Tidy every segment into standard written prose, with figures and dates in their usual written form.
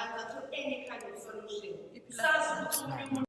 answer to any kind of solution. Sazi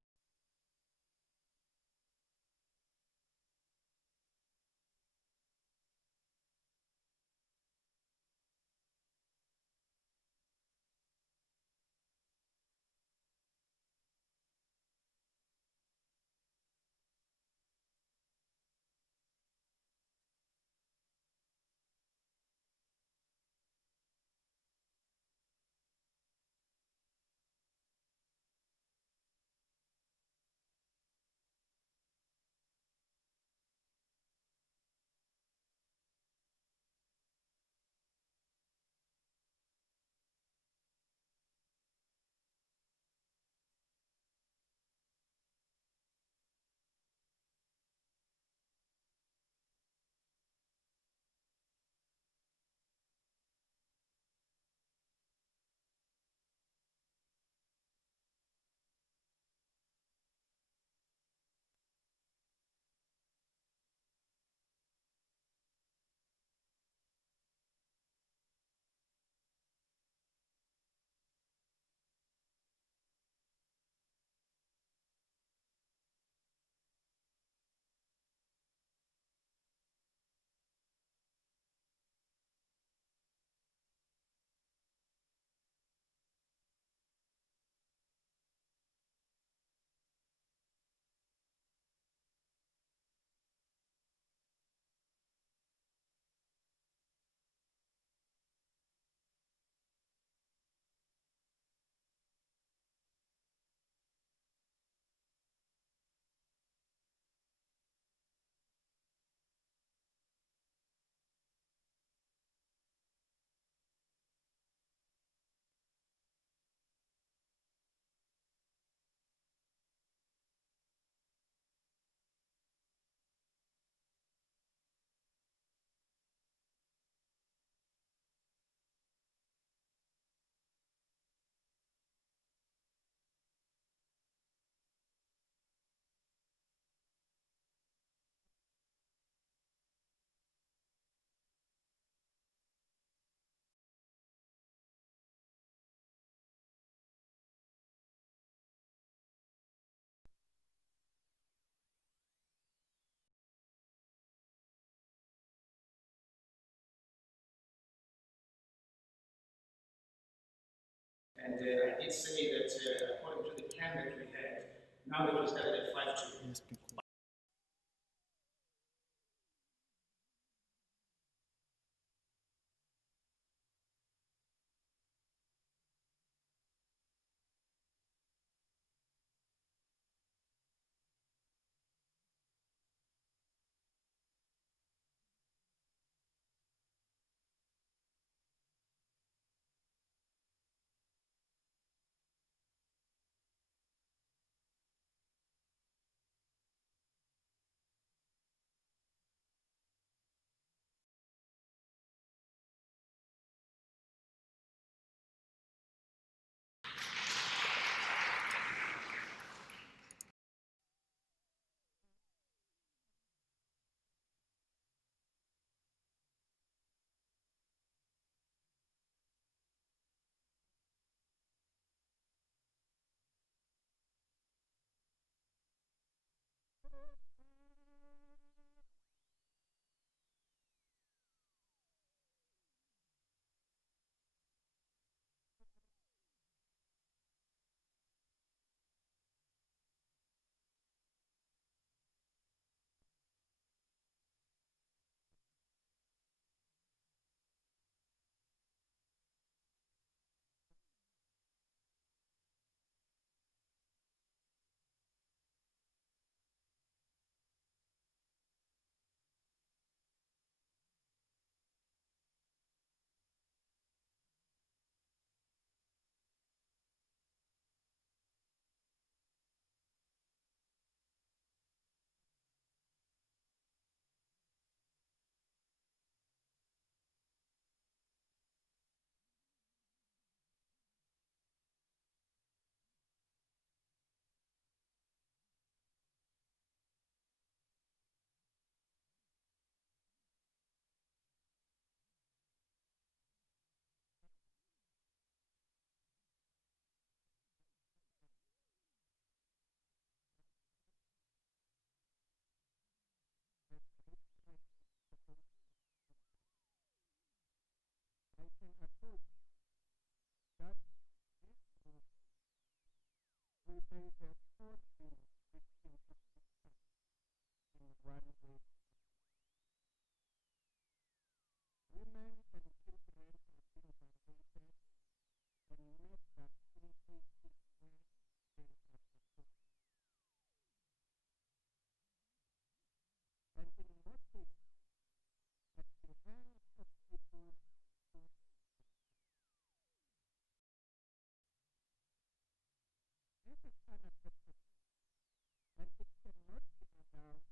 And I did say that according to the plan that we had, now that we started at 5 to there is a core thing which seems to be stuck in one way. Women and children have been violated and less than 3 cases where they are supported. And in most cases, at the hands of people who this is unacceptable and it cannot be allowed.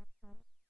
Thank you.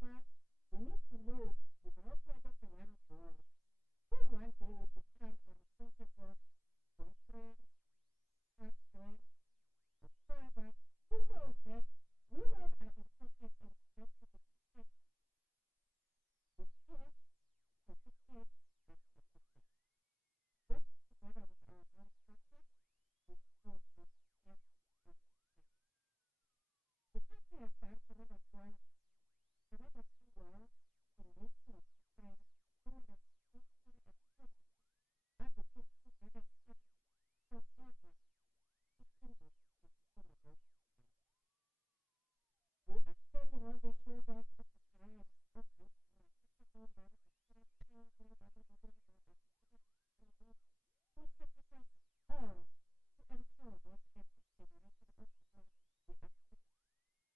However, we need to know without whether to one goal, who one day will become a responsible boyfriend, husband, or father, who knows that women are important and responsible to protect. We care, protected, and protected. This, together with our own culture, is called respect and protect. Because we have done a lot of work, a lot of work in making a society full of safety and safety, I will take together steps forever keeping this sustainable. We are standing on the shoulders of the giants of this who sacrifice all to ensure that every generation of people will access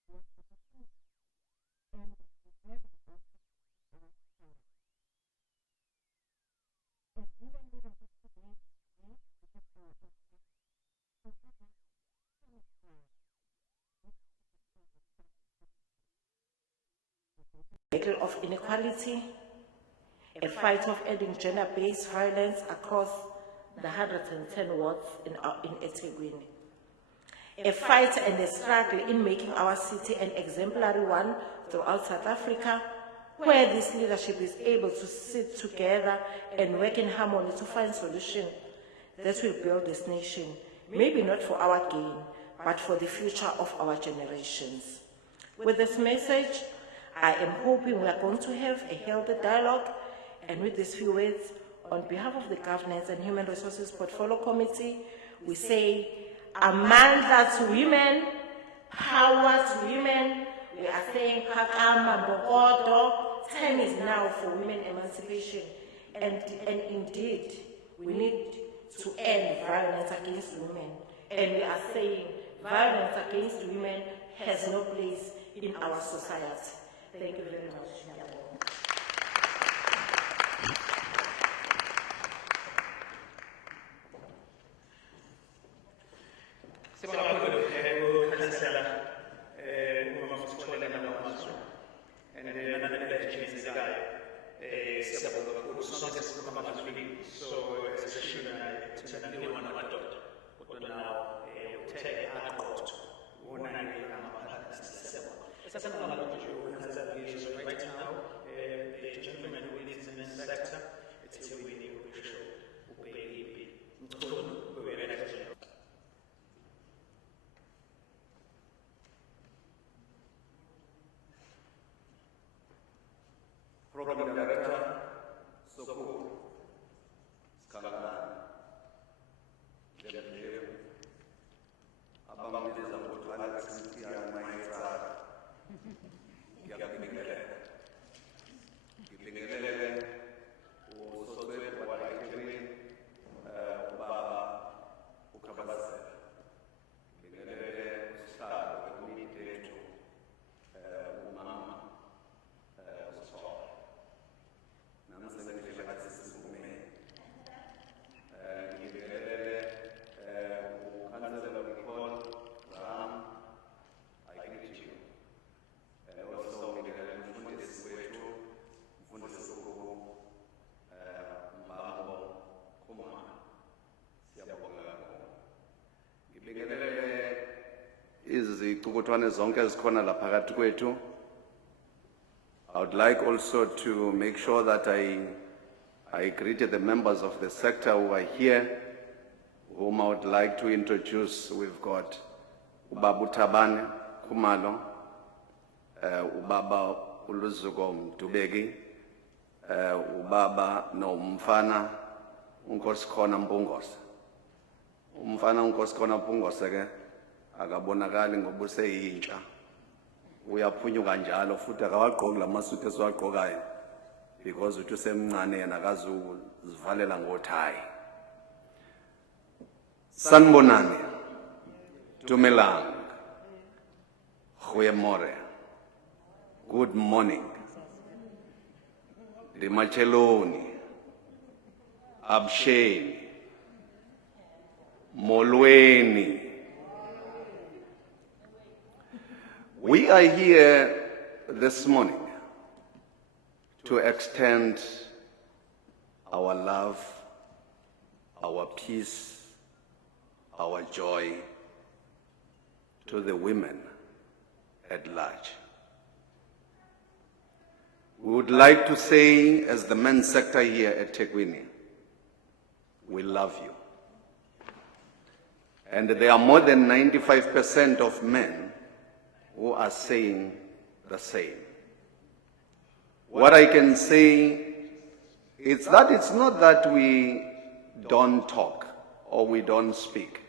work opportunities and deserve the outcome of our society. As women leaders of today, we have our own path. However, some is proud. This is the story of battle of inequality, a fight of ending gender-based violence across the 110 wards in EThekwini. A fight and a struggle in making our city an exemplary one throughout South Africa, where this leadership is able to sit together and work in harmony to find solutions that will build this nation, maybe not for our gain, but for the future of our generations. With this message, I am hoping we are going to have a healthy dialogue, and with these few words, on behalf of the Governance and Human Resources Portfolio Committee, we say, amandla to women, power to women. We are saying, Pakama Bogodo, time is now for women emancipation. And indeed, we need to end violence against women. And we are saying, violence against women has no place in our society. Thank you very much. Right now, the gentleman who is in this sector, it's a winning official. Program Director, Soko, Skala, Jeblev, Abang Deza Mutwala, Cynthia, Maitra, Gibingelele, Usobe, Waikiri, Ubaba, Ukabase, Gibingelele, Star, Community, Umama, Ustor. Namsengele Asisume, Gibingelele, Councillor Nicole, Ram, I greet you. And also, Mfundisi wetu, Mfundisi Kuhu, Mbambo, Kuma, siyabonga kakhulu. Ngibingelele izicukutwane zonke ezikhona la phakathi kwethu. I would like also to make sure that I greet the members of the sector who are here, whom I would like to introduce. We've got Ubabu Tabane Kumalo, Ubaba Uluzuko Mdubegi, Ubaba no Mfana Unkosikona Mbungos. Umfana Unkosikona Mbungos ke akabonakali ngoba useyintsha. Uyaphunyuka njalo futhi akawagqoki lamasuti esiwagqokayo because uthi usemncane yena akazuzivalela ngothayi. Sanibonani, Dumelang, Goeiemorgen, good morning, Dimacheloni, Absheni, Molweni. We are here this morning to extend our love, our peace, our joy to the women at large. We would like to say, as the men's sector here at EThekwini, we love you. And there are more than 95% of men who are saying the same. What I can say is that it's not that we don't talk or we don't speak,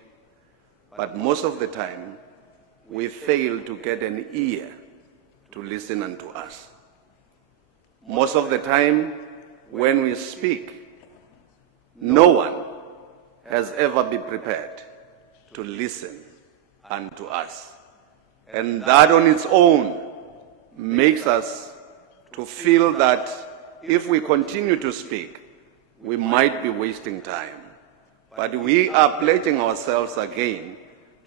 but most of the time we fail to get an ear to listen unto us. Most of the time when we speak, no one has ever been prepared to listen unto us. And that on its own makes us to feel that if we continue to speak, we might be wasting time. But we are pledging ourselves again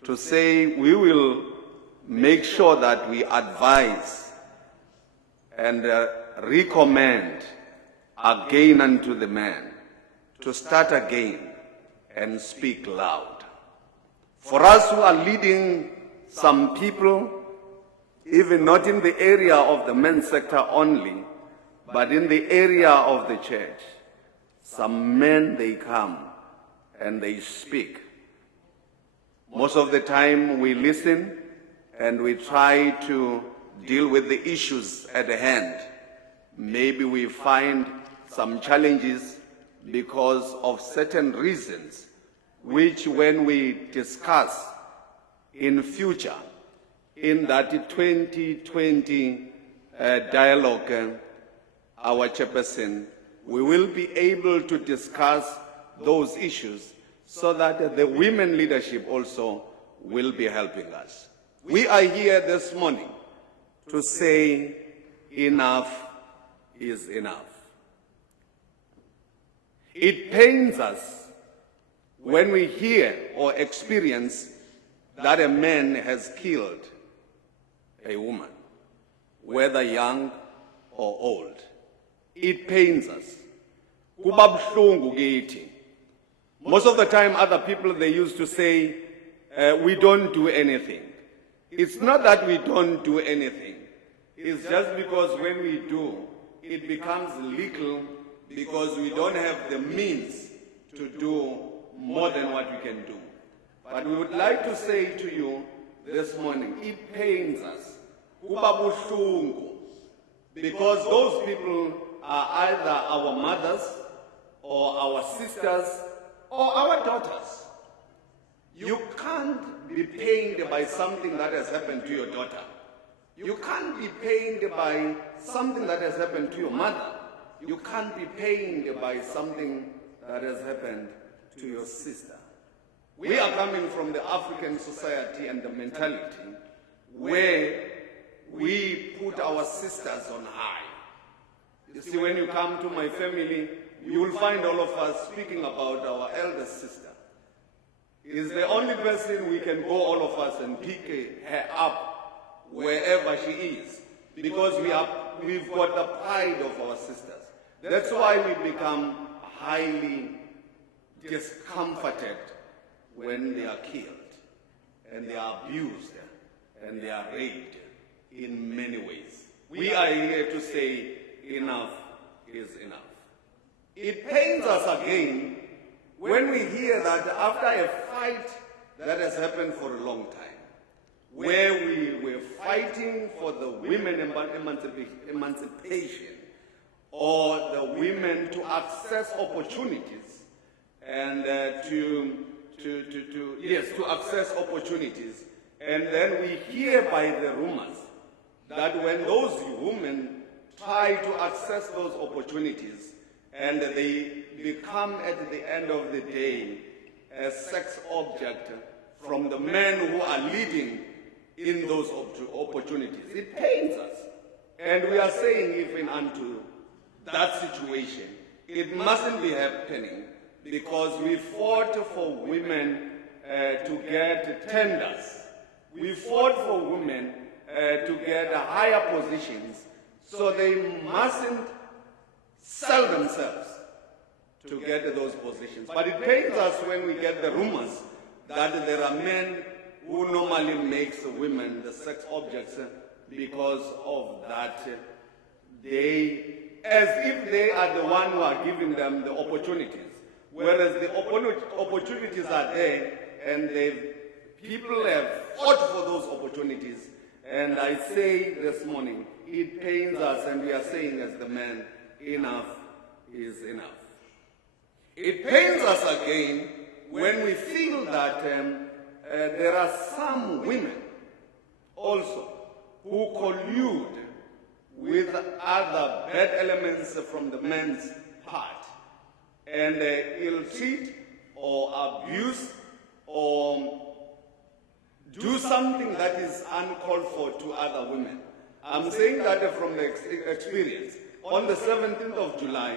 to say we will make sure that we advise and recommend again unto the man to start again and speak loud. For us who are leading some people, even not in the area of the men's sector only, but in the area of the church, some men, they come and they speak. Most of the time we listen and we try to deal with the issues at hand. Maybe we find some challenges because of certain reasons, which when we discuss in future, in that 2020 dialogue, our chairperson, we will be able to discuss those issues so that the women leadership also will be helping us. We are here this morning to say enough is enough. It pains us when we hear or experience that a man has killed a woman, whether young or old. It pains us. Kuba buhlungu kithi. Most of the time other people, they used to say, we don't do anything. It's not that we don't do anything. It's just because when we do, it becomes legal because we don't have the means to do more than what we can do. But we would like to say to you this morning, it pains us. Kuba buhlungu. Because those people are either our mothers or our sisters or our daughters. You can't be pained by something that has happened to your daughter. You can't be pained by something that has happened to your mother. You can't be pained by something that has happened to your sister. We are coming from the African society and the mentality where we put our sisters on high. You see, when you come to my family, you will find all of us speaking about our eldest sister. Is the only person we can go, all of us, and pick her up wherever she is, because we've got the pride of our sisters. That's why we become highly discomforted when they are killed, and they are abused, and they are raped in many ways. We are here to say enough is enough. It pains us again when we hear that after a fight that has happened for a long time, where we were fighting for the women emancipation or the women to access opportunities and to access opportunities, and then we hear by the rumors that when those women try to access those opportunities and they become at the end of the day a sex object from the men who are leading in those opportunities. It pains us. And we are saying even unto that situation, it mustn't be happening, because we fought for women to get tenders. We fought for women to get higher positions. So they mustn't sell themselves to get those positions. But it pains us when we get the rumors that there are men who normally makes women the sex objects because of that. As if they are the one who are giving them the opportunities, whereas the opportunities are there and people have fought for those opportunities. And I say this morning, it pains us, and we are saying as the men, enough is enough. It pains us again when we feel that there are some women also who collude with other bad elements from the men's part and ill-treat or abuse or do something that is uncalled for to other women. I'm saying that from the experience. On the 17th of July,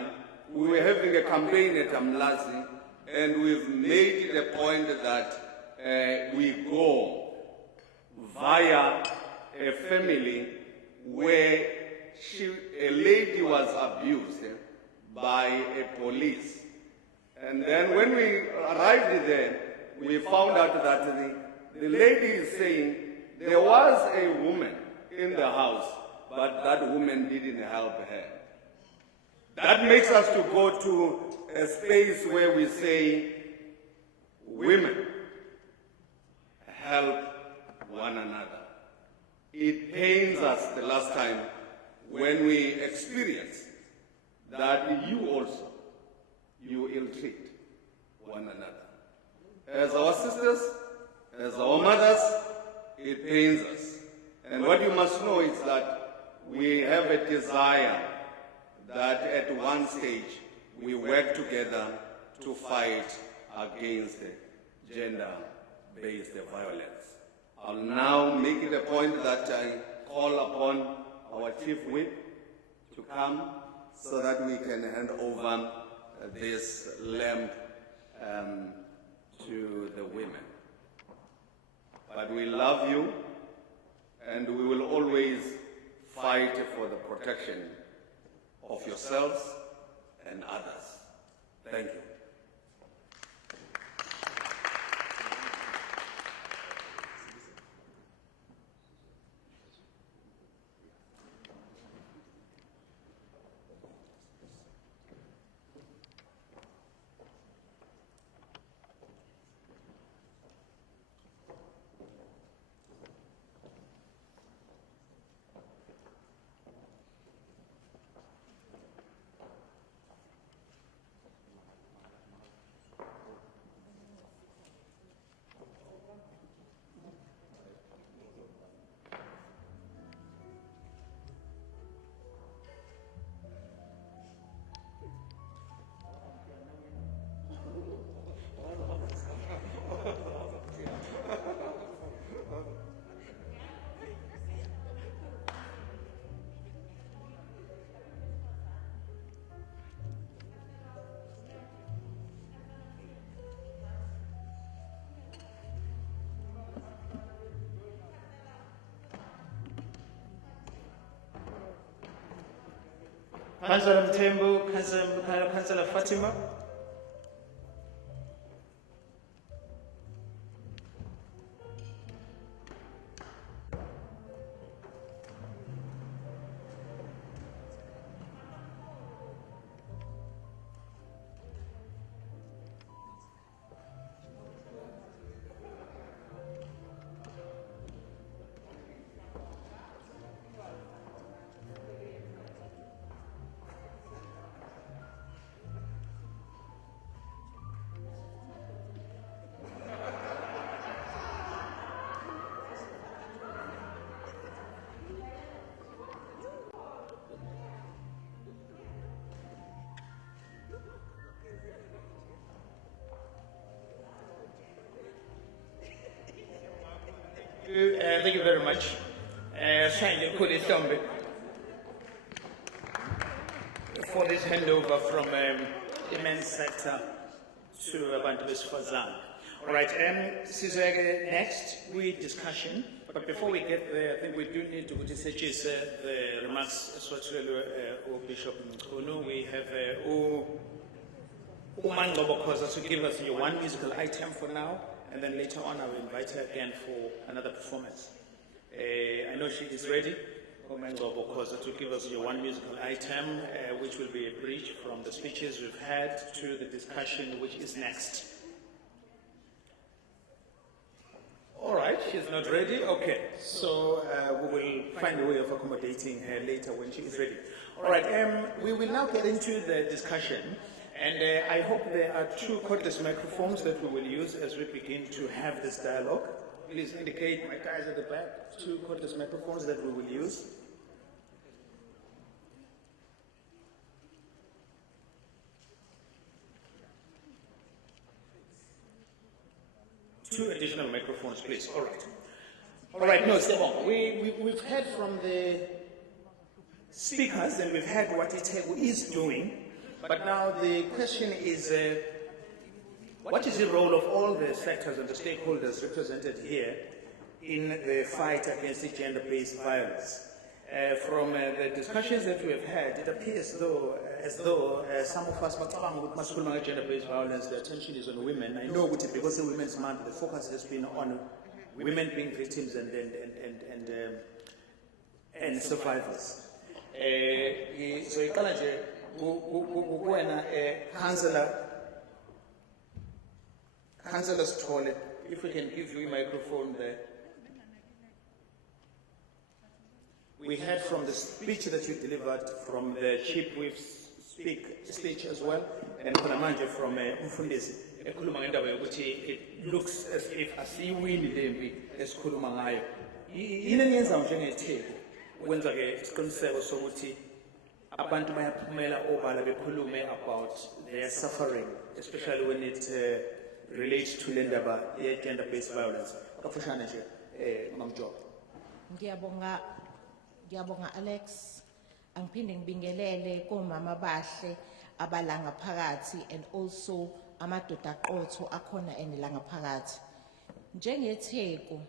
we were having a campaign at Amlazi, and we've made it a point that we go via a family where a lady was abused by a police. And then when we arrived there, we found out that the lady is saying there was a woman in the house, but that woman didn't help her. That makes us to go to a space where we say, women, help one another. It pains us the last time when we experience that you ill-treat one another. As our sisters, as our mothers, it pains us. And what you must know is that we have a desire that at one stage we work together to fight against gender-based violence. I'll now make it a point that I call upon our Chief Whip to come so that we can hand over this lamp to the women. But we love you, and we will always fight for the protection of yourselves and others. Thank you. Councillor Mtembu, Councillor Fatima. Thank you very much. For this handover from the men's sector to Abantu Besifazane. All right, Sizweke, next we discussion, but before we get there, I think we do need to such as the remarks as well of Bishop Mkhunu. We have Umanglobo Khoza to give us your one musical item for now, and then later on I will invite her again for another performance. I know she is ready. Umanglobo Khoza to give us your one musical item, which will be a bridge from the speeches we've had to the discussion which is next. All right, she's not ready. Okay, so we will find a way of accommodating her later when she is ready. All right, we will now get into the discussion, and I hope there are two cordless microphones that we will use as we begin to have this dialogue. Please indicate, my guys at the back, two cordless microphones that we will use. Two additional microphones, please. All right. All right, no, Stefan, we've heard from the speakers and we've heard what EThekwini is doing, but now the question is, what is the role of all the sectors and the stakeholders represented here in the fight against the gender-based violence? From the discussions that we have had, it appears as though some of us, gender-based violence, the attention is on women. I know because of Women's Month, the focus has been on women being victims and survivors. So, Councillor's toilet, if we can give you a microphone there. We heard from the speech that you delivered from the Chief Whip's speech as well, and Konamanje from Mfundisi. It looks as if asiwini lembi esikhuluma ngayo. Yini eniyenza njengeTheku ukwenza ke isiqiniseko sokuthi abantu bayaphumela obala bekhulume about their suffering, especially when it relates to le ndaba ye gender-based violence. Kafushane nje Mamjob. Ngiyabonga Alex, angiphinde ngibingelele komama bahle abalanga phakathi and also amadoda aqotho akhona enelanga phakathi. NjengeTheku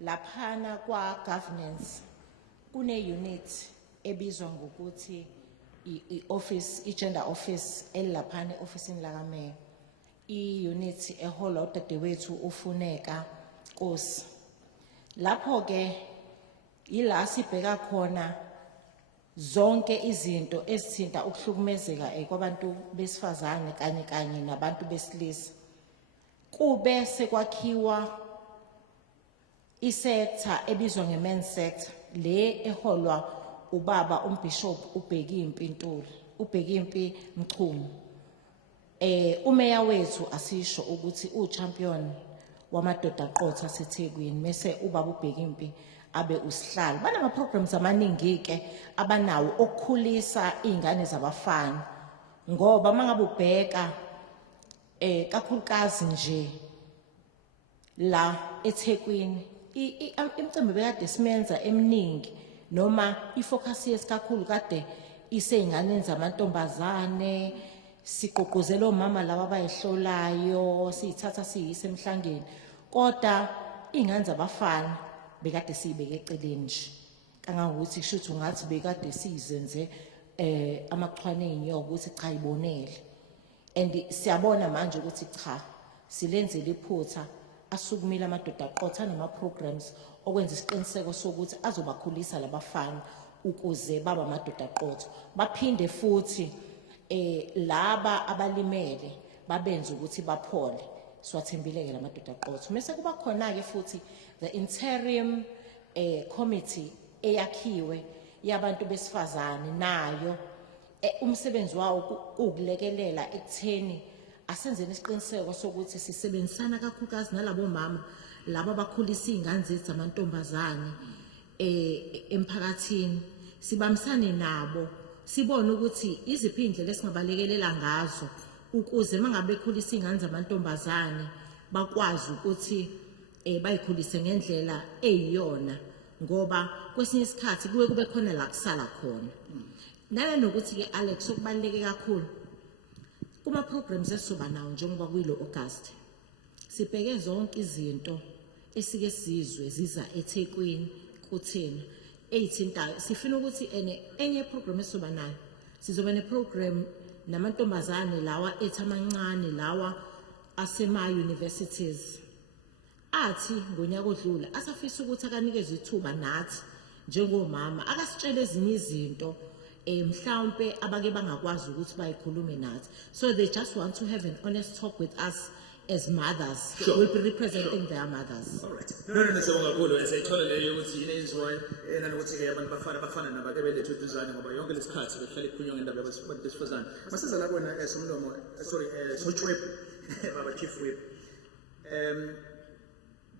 laphana kwa governance kune unit ebizwa ngokuthi i-gender office elaphana eofficeini la kaMayor. I-unit ehola udadewethu ufuneka Nkosi. Lapho ke ila sibheka khona zonke izinto ezithinta ukuhlukumezeka kwabantu besifazane kanye nabantu besilisa. Kube sekwakhiwa isector ebizwa ngemen's sector le eholwa ubaba umbishop uBhekimpi Mchunu. Umeya wethu asisho ukuthi uchampion wamadoda aqotha aseThekwini mase ubaba uBhekimpi abe usihlalo. Banama programs amaningi ke abanawo okukhulisa izingane zabafana ngoba mangabe ubheka kakhulukazi nje la eThekwini imicimbi bekade simenza eminingi noma ifocus yesikakhulu kade iseyingane zamantombazane siqoqozela omama laba abayihlolayo siyithatha siyise emhlangeni kodwa izingane zabafana bekade sibeke eceleni nje kangangokuthi kushuthi ungathi bekade sizenze amachwane ezinyoka ukuthi cha ibonele and siyabona manje ukuthi cha silenzele iphutha asukumile amadoda aqotha nama programs okwenza isiqiniseko sokuthi azobakhulisa labafana ukuze baba amadoda aqotha baphinde futhi laba abalimele babenza ukuthi baphole siwathembileke lamadoda aqotha mase kuba khona ke futhi the interim committee eyakhiwe yabantu besifazane nayo umsebenzi wawo ukulekelela ekutheni asenzeni isiqiniseko sokuthi sisebenzisana kakhulukazi nalabo mama laba bakhulisa izingane zethu zamantombazane emphakathini sibamisane nabo sibone ukuthi iziphi indlela esingabalekelela ngazo ukuze mangabe bekhulisa izingane zamantombazane bakwazi ukuthi bayikhulise ngendlela eyiyona ngoba kwesinye isikhathi kube khona la kusala khona nanokuthi ke Alex okubaleke kakhulu kuma programs esoba nawo njengoba kuyilo August Sibheke zonke izinto esike sizwe ziza eThekwini kuthina eyithintayo. Sifuna ukuthi enye program esizoba nayo. Sizoba neprogram namantombazane lawa amancane lawa asema universities. Athi ngonyaka odlula asafisa ukuthi akanikezwe ithuba nathi njengomama akasitshele ezinye izinto mhlawumbe abake bangakwazi ukuthi bayikhulume nathi. So they just want to have an honest talk with us as mothers. Sure. We'll be representing their mothers. All right. No, siyabonga kakhulu. Esayithola leyo ukuthi yini enziwayo nanokuthi ke abantu bafana nabantu abelethwe eduzane ngoba yonke lesikhathi behlala ikhulunywa ngendaba yabantu besifazane. Masiza la kwena somlomo sochwep baba chief whip.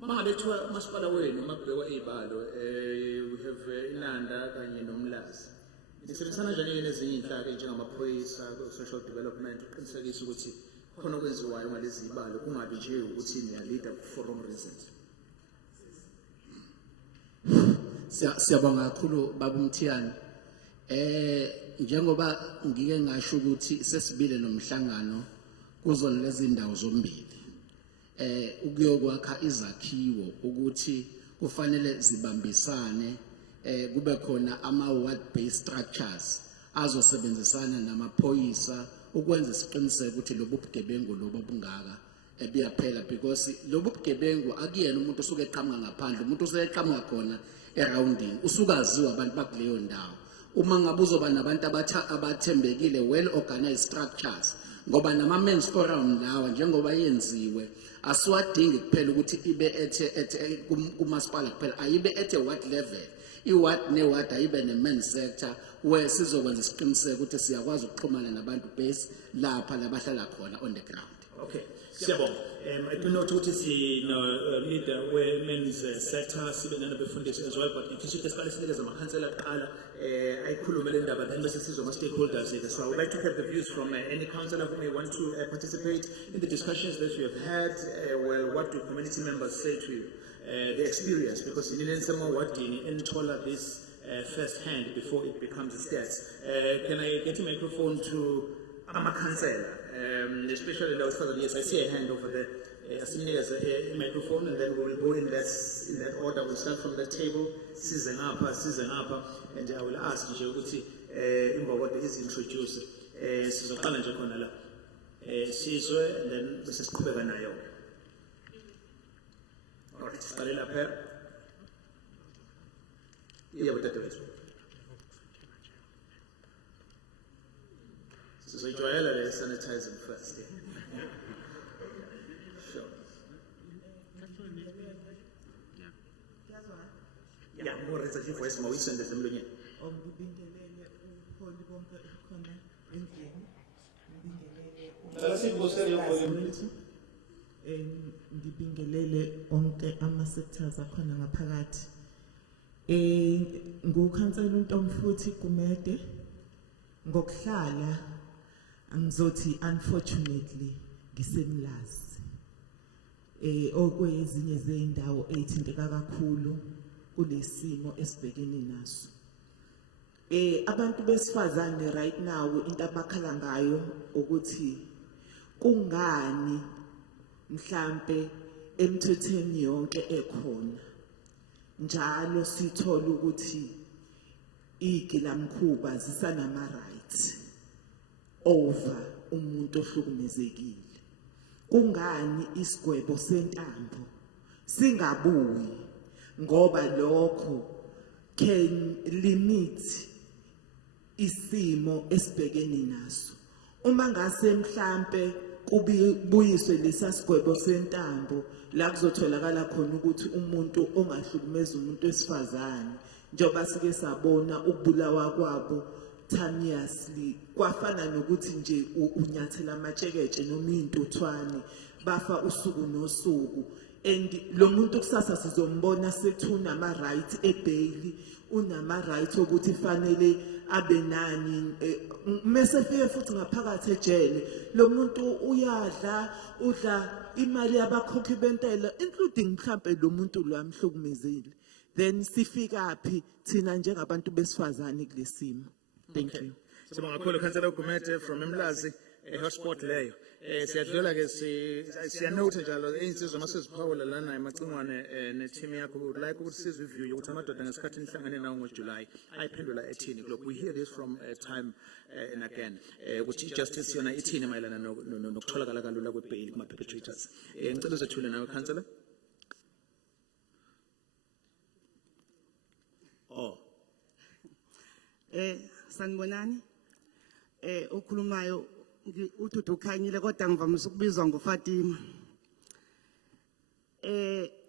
Mangabe kuthiwa umasipala wenu mabhekwa izibalo we have inanda kanye nomlazi. Nisebenzisana kanjani nezinye inhlaka njengamaphoyisa social development uqinisekisa ukuthi khona okwenziwayo ngalezi zibalo kungabi nje ukuthi niyalida for wrong reasons. Siyabonga kakhulu baba Mthiyane. Njengoba ngike ngasho ukuthi sesibile nomhlangano kuzo lezi ndawo zombili. Ukuyokwakha izakhiwo ukuthi kufanele zibambisane kube khona ama-ward based structures azosebenzisana namaphoyisa ukwenza isiqiniseko ukuthi lobu bugebengu lobo bungaka ebiyaphela because lobu bugebengu akuyena umuntu osuke eqhamuka ngaphandle umuntu oseqhamuka khona erounding usukaziwa abantu bakuleyo ndawo. Uma ngabe uzoba nabantu abathembekile well organized structures ngoba nama-men's forum lawa njengoba yenziwe asiwadingi kuphela ukuthi ibe ethe kumasipala kuphela ayibe ethe what level iward neward ayibe ne-men's sector where sizokwenza isiqiniseko ukuthi siyakwazi ukuxhumana nabantu base lapha labahlala khona on the ground. Okay, siyabonga. I do not ukuthi need women's sector sibe nanabefundisi as well, but if you just sinikeza amakhansela kuqala ayikhulume le ndaba then bese sizoma stakeholders here. So I would like to have the views from any councillor who may want to participate in the discussions that we have had. Well, what do community members say to you? The experience, because in someone working in taller this first hand before it becomes a stats. Can I get a microphone to councillor? Especially those for the yes, I see a hand over there. As a microphone, and then we will go in that order. We'll start from the table, season up, and I will ask you what is introduced. Sizokhala nje khona la. Sizwe and then bese siqhubeka nayo. All right, start up here. Yeah, but that so you try to sanitize them first. Sure. Yeah, more is a few voice more send them again. Ngibingelele onke ama-sectors akhona ngaphakathi. Ngukhansela uNtomfuthi Gumede ngokuhlala angizothi unfortunately ngisemlazi. Okwezinye zeindawo ezithinteka kakhulu kulesimo esibhekene naso. Abantu besifazane right now into abakhala ngayo ukuthi kungani mhlambe emthethweni yonke ekhona njalo sithola ukuthi igilamkhuba zisanama rights over umuntu ohlukumezekile. Kungani isigwebo sentambo singabuyi ngoba lokho can limit isimo esibhekene naso. Uma ngase mhlambe kubuyiswe lesasigwebo sentambo la kuzotholakala khona ukuthi umuntu ongahlukumeza umuntu wesifazane njengoba sike sabona ukubulawa kwabo timelessly kwafana nokuthi nje unyathela amatsheketshe noma intuthwane bafa usuku nosuku. And lo muntu kusasa sizombona sethuna ama rights ebail unama rights ukuthi fanele abe nani mase fike futhi ngaphakathi ejele lo muntu udla imali yabakhokhi bentela including mhlambe lo muntu lo amhlukumezile. Then sifika phi thina njengabantu besifazane kulesimo. Thank you. Sibonga kakhulu Councillor Gumede from Mlazi. hotspot leyo. Siyadlula ke siyanotha njalo insizwa masiziphawula lana emacingwane ne team yakho would like ukuthi siziview ukuthi amadoda ngesikhathi nihlangane nawo ngoJuly ayiphendula ethini. Look, we hear this from time and again ukuthi justice yona ithini mayelana nokutholakala kalula kwebail kuma perpetrators. Ngicela uzethule nawe Councillor. Sanibonani. Okhulumayo uTutu Khanyile kodwa ngivamisa ukubizwa ngoFatima.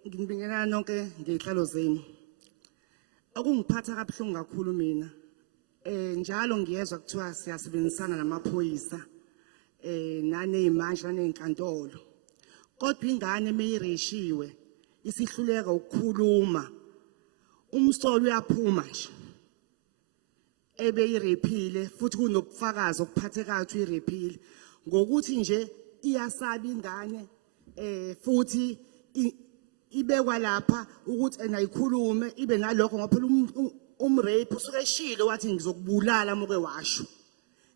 Nginibingelela nonke ngezihlalo zenu. Akungiphatha kabuhlungu kakhulu mina. Njalo ngiyezwa kuthiwa siyasebenzisana namaphoyisa nanezimanje nanezinkantolo. Kodwa ingane meyireshiwe isihluleka ukukhuluma. Umsolo uyaphuma nje. Ebe irepile futhi kunobufakazi okuphathekayo ukuthi irepile ngokuthi nje iyasaba ingane futhi ibekwa lapha ukuthi ayikhulume ibe nalokho ngoba phela umrape usuke eshilo wathi ngizokubulala moke washo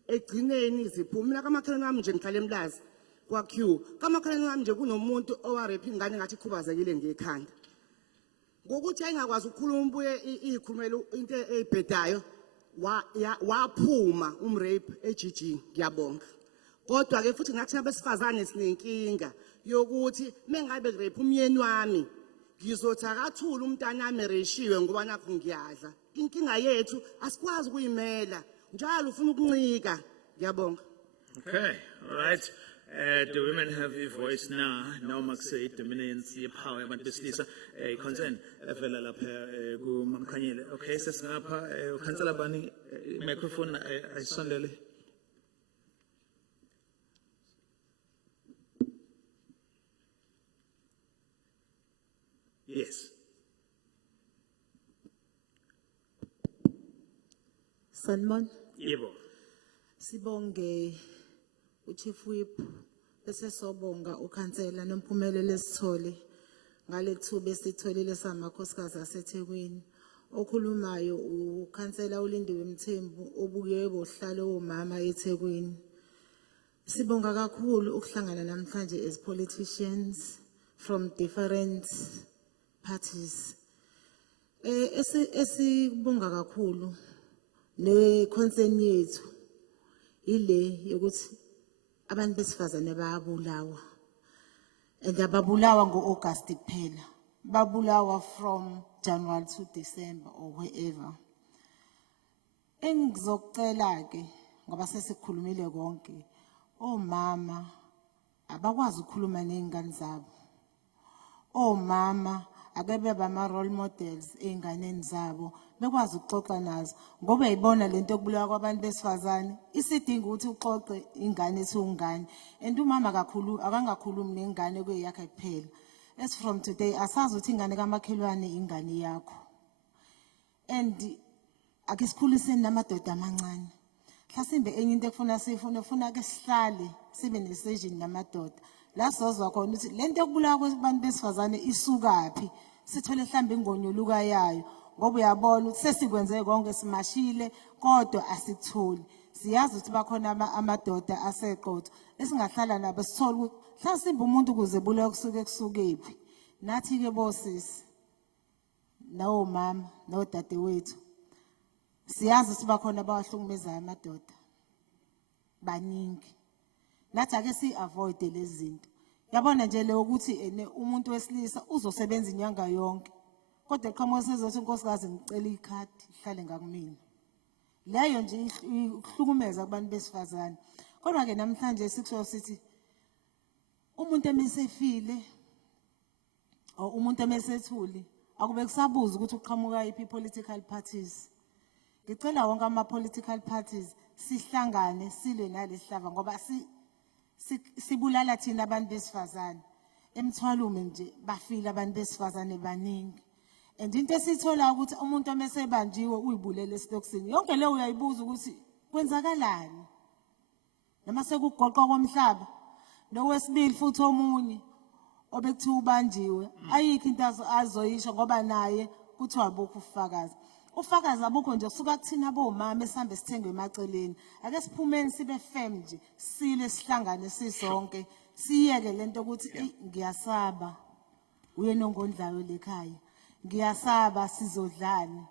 egcineni iziphuma. Mina kamakhelwane wami nje ngihlala eMlazi kwaQ kamakhelwane wami nje kunomuntu owarape ingane ngathi ikhubazekile ngekhanda ngokuthi ayingakwazi ukukhuluma ubuye ikhulumela into eyibhedayo waphuma umrape ejijini. Ngiyabonga kodwa ke futhi ngathi abesifazane sinenkinga yokuthi mengabe rape umyeni wami ngizothi akathula umntanami ereshiwe ngoba nakho ngiyadla. Inkinga yethu asikwazi ukuyimela njalo ufuna ukuncika. Ngiyabonga. Okay, all right. The women have a voice now. Now, Maxey dominance the power. But this is a concern. Vela lapha kumamkhanyile. Okay, sesingapha Councillor Bani microphone ayisondele. Yes. Sanibona. Yebo. Sibonge uChief Whip bese sobonga uKhansela nomphumelelo esithole ngalethuba esitholile samakhosikazi aseThekwini. Okhulumayo uKhansela uLindiwe Mthembu obuye bohlalo omama eThekwini. Sibonga kakhulu ukuhlangana namhlanje as politicians from different parties. Esibonga kakhulu ne concern yethu ile yokuthi abantu besifazane bayabulawa and ababulawa ngo-August kuphela, babulawa from January to December or wherever. Engizokucela ke ngoba sesikhulumile konke, omama abakwazi ukukhuluma nezingane zabo. Omama akebe bama role models einganeni zabo bekwazi ukuxoxa nazo ngoba yibona lento okubulawa kwabantu besifazane isidinga ukuthi uxoxe ingane esiwungane and umama kakhulu akangakhulumi nengane kweyakhe kuphela. As from today asazi ukuthi ingane kamakhelwane ingane yakho and akisikhulise namadoda amancane. Mhlasimbe enye into ekufuna sifuna ke sihlale sibe nesession namadoda la sozwa khona ukuthi lento okubulawa kwabantu besifazane isukaphi, sithole mhlambe ingonyoluka yayo ngoba uyabona ukuthi sesikwenze konke simashile kodwa asikutholi. Siyazi ukuthi bakhona amadoda aseqotho esingahlala nabo sithole ukuthi mhlasimbe umuntu kuze bulawa kusukephi. Nathi ke bosisi nawo mama nawo dade wethu siyazi ukuthi bakhona abahlukumezayo amadoda baningi. Nathi ake si-avoid lezi zinto. Yabona nje leyo ukuthi umuntu wesilisa uzosebenza inyanga yonke kodwa eqhamuka sezothi unkosikazi ngicela ikhadi ihlale ngakumina. Leyo nje ihlukumeza abantu besifazane. Kodwa ke namhlanje sikusho sithi umuntu emesefile or umuntu emesethuli akube kusabuza ukuthi uqhamuka yiphi political parties. Ngicela wonke ama-political parties sihlangane silwe nalesihlava ngoba sibulala thina abantu besifazane. Emthwalume nje bafile abantu besifazane baningi. And into esithola ukuthi umuntu omesebanjiwe uyibulele esitokisini. Yonke leyo uyayibuza ukuthi kwenzakalani. Noma sekugoqwa komhlaba nowesibili futhi omunye obekuthiwa ubanjiwe ayikho into azoyisho ngoba naye kuthiwa abukho ufakazi. ufakazi abukho nje suka kuthina bomama esihambe sithengwe emaceleni. Ake siphumeni sibe firm nje, sile sihlangane sisonke, siyeke lento ukuthi ngiyasaba. Uye nongondlayo lekhaya. Ngiyasaba sizodlana.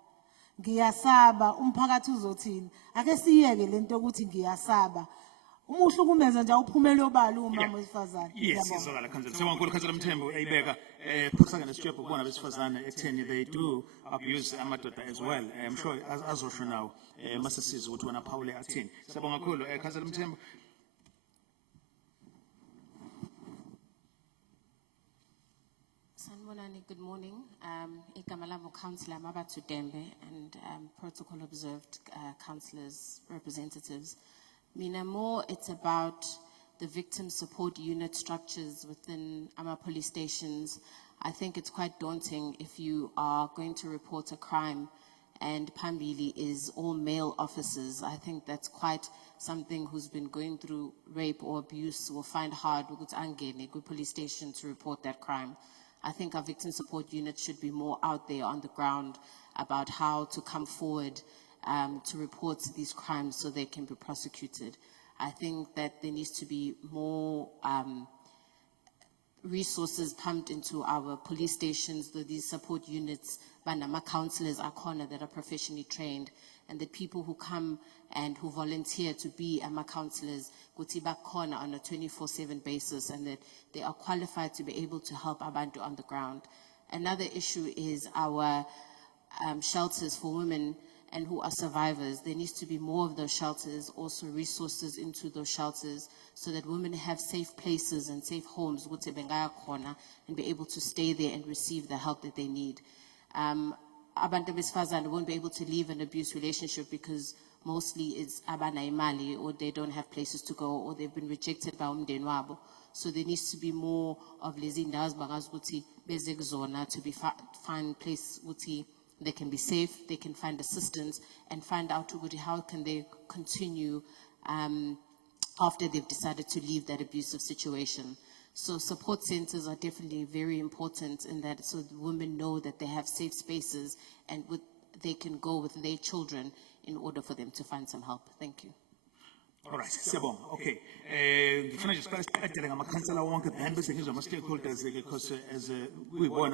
Ngiyasaba umphakathi uzothini. Ake siyeke lento ukuthi ngiyasaba. Umuhlukumeza nje uphumele obala umama wesifazane. Yes, sizolala Councillor. Sewangkhulu Councillor Mthembu eyibeka phosakana sijwebhe kubona besifazane ekutheni they do abuse amadoda as well. I'm sure azosho now masisiza ukuthi wena Paul athini. Siyabonga kakhulu Councillor Mthembu. Sanibonani, good morning. Igama lami Councillor Mabatu Dembe and protocol observed councillors, representatives. Mina more, it's about the victim support unit structures within our police stations. I think it's quite daunting if you are going to report a crime and Pambili is all male officers. I think that's quite something who's been going through rape or abuse will find hard with angene good police station to report that crime. I think our victim support unit should be more out there on the ground about how to come forward to report these crimes so they can be prosecuted. I think that there needs to be more resources pumped into our police stations, these support units, banama councillors are corner that are professionally trained, and the people who come and who volunteer to be AMA councillors, Gutiba corner on a 24/7 basis, and that they are qualified to be able to help abantu on the ground. Another issue is our shelters for women and who are survivors. There needs to be more of those shelters, also resources into those shelters so that women have safe places and safe homes and be able to stay there and receive the help that they need. Abantu besifazane won't be able to leave an abuse relationship because mostly it's abanaimali or they don't have places to go or they've been rejected by umndeni wabo. So there needs to be more of lezi ndawo bangazukuthi bezekuzona to be find place ukuthi they can be safe, they can find assistance and find out how can they continue after they've decided to leave that abusive situation. So support centers are definitely very important in that so the women know that they have safe spaces and they can go with their children in order for them to find some help. Thank you. All right, Sebong. Okay. Ngifuna nje siqale ngamakhansela wonke then bese ngizwa ama-stakeholders because as we born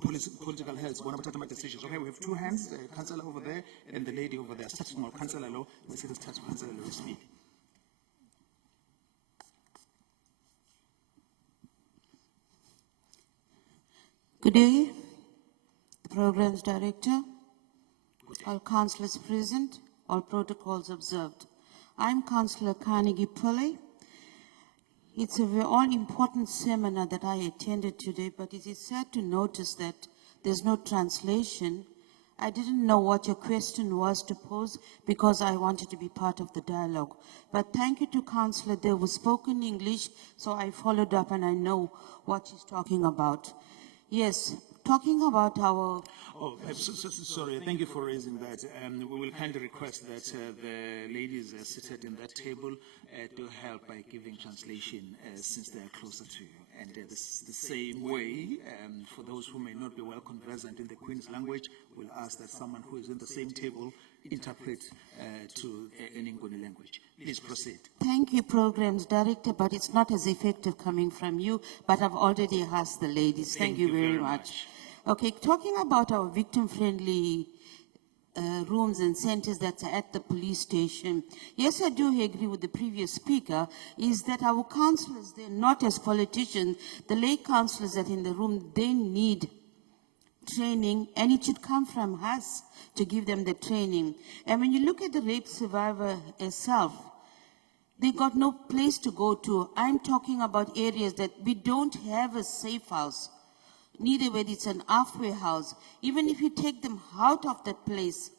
political health, one of decisions. Okay, we have two hands, the councillor over there and the lady over there. Starting with Councillor Law, the second starts with Councillor Law speak. Good day, Programs Director, all councillors present, all protocols observed. I'm Councillor Carnegie Pillay. It's a very all-important seminar that I attended today, but it is sad to notice that there's no translation. I didn't know what your question was to pose because I wanted to be part of the dialogue. But thank you to Councillor, there was spoken English, so I followed up and I know what she's talking about. Yes, talking about our... Oh, sorry, thank you for raising that. We will kindly request that the ladies seated in that table to help by giving translation since they are closer to you. And the same way, for those who may not be well conversant in the Queen's language, we'll ask that someone who is in the same table interpret to an Nguni language. Please proceed. Thank you, Programs Director, but it's not as effective coming from you, but I've already asked the ladies. Thank you very much. Okay, talking about our victim-friendly rooms and centers that are at the police station. Yes, I do agree with the previous speaker, is that our councillors, they're not as politicians. The lay councillors that are in the room, they need training, and it should come from us to give them the training. And when you look at the rape survivor herself, they got no place to go to. I'm talking about areas that we don't have a safe house. Neither whether it's an halfway house. Even if you take them out of that place,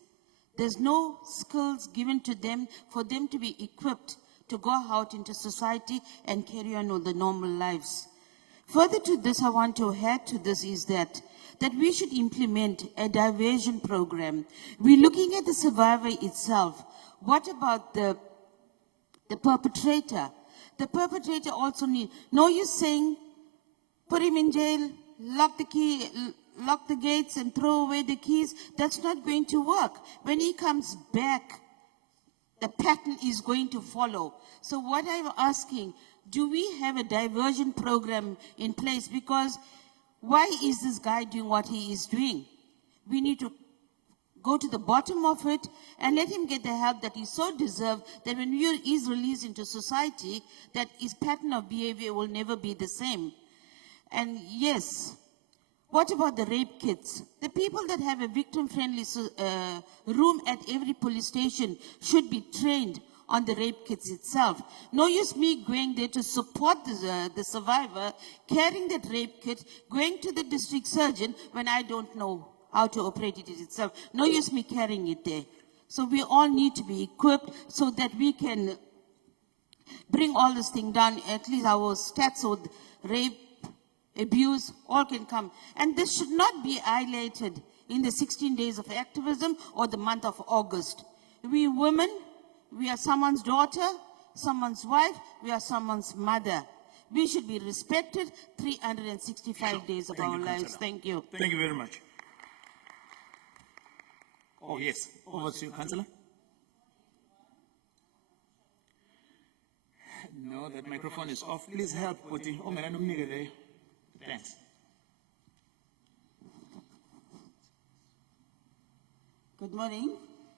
there's no skills given to them for them to be equipped to go out into society and carry on with the normal lives. Further to this, I want to add to this is that we should implement a diversion program. We're looking at the survivor itself. What about the perpetrator? The perpetrator also needs, no use saying, put him in jail, lock the key, lock the gates and throw away the keys. That's not going to work. When he comes back, the pattern is going to follow. So what I'm asking, do we have a diversion program in place? Because why is this guy doing what he is doing? We need to go to the bottom of it and let him get the help that he so deserves, that when he is released into society, that his pattern of behavior will never be the same. And yes, what about the rape kits? The people that have a victim-friendly room at every police station should be trained on the rape kits itself. No use me going there to support the survivor, carrying that rape kit, going to the district surgeon when I don't know how to operate it itself. No use me carrying it there. So we all need to be equipped so that we can bring all this thing down. At least our stats with rape, abuse, all can come. And this should not be highlighted in the 16 days of activism or the month of August. We women, we are someone's daughter, someone's wife, we are someone's mother. We should be respected 365 days of our lives. Councillor. Thank you. Thank you very much. Oh, yes. Over to you, Councillor. No, that microphone is off. Please help, Koti. Oh, man, I'm there. Thanks. Good morning.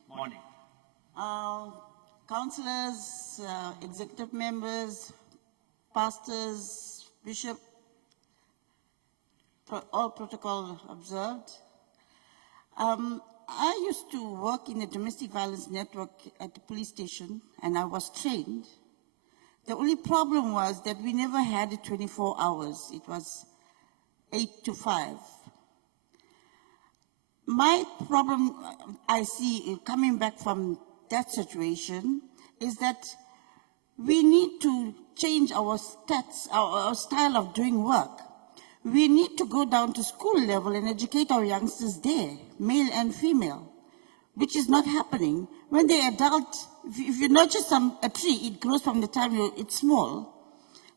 Morning. Councillors, executive members, pastors, bishop, all protocol observed. I used to work in a domestic violence network at the police station, and I was trained. The only problem was that we never had it 24 hours. It was 8 to 5. My problem I see coming back from that situation is that we need to change our stats, our style of doing work. We need to go down to school level and educate our youngsters there, male and female, which is not happening. When they're adult, if you nurture a tree, it grows from the time it's small.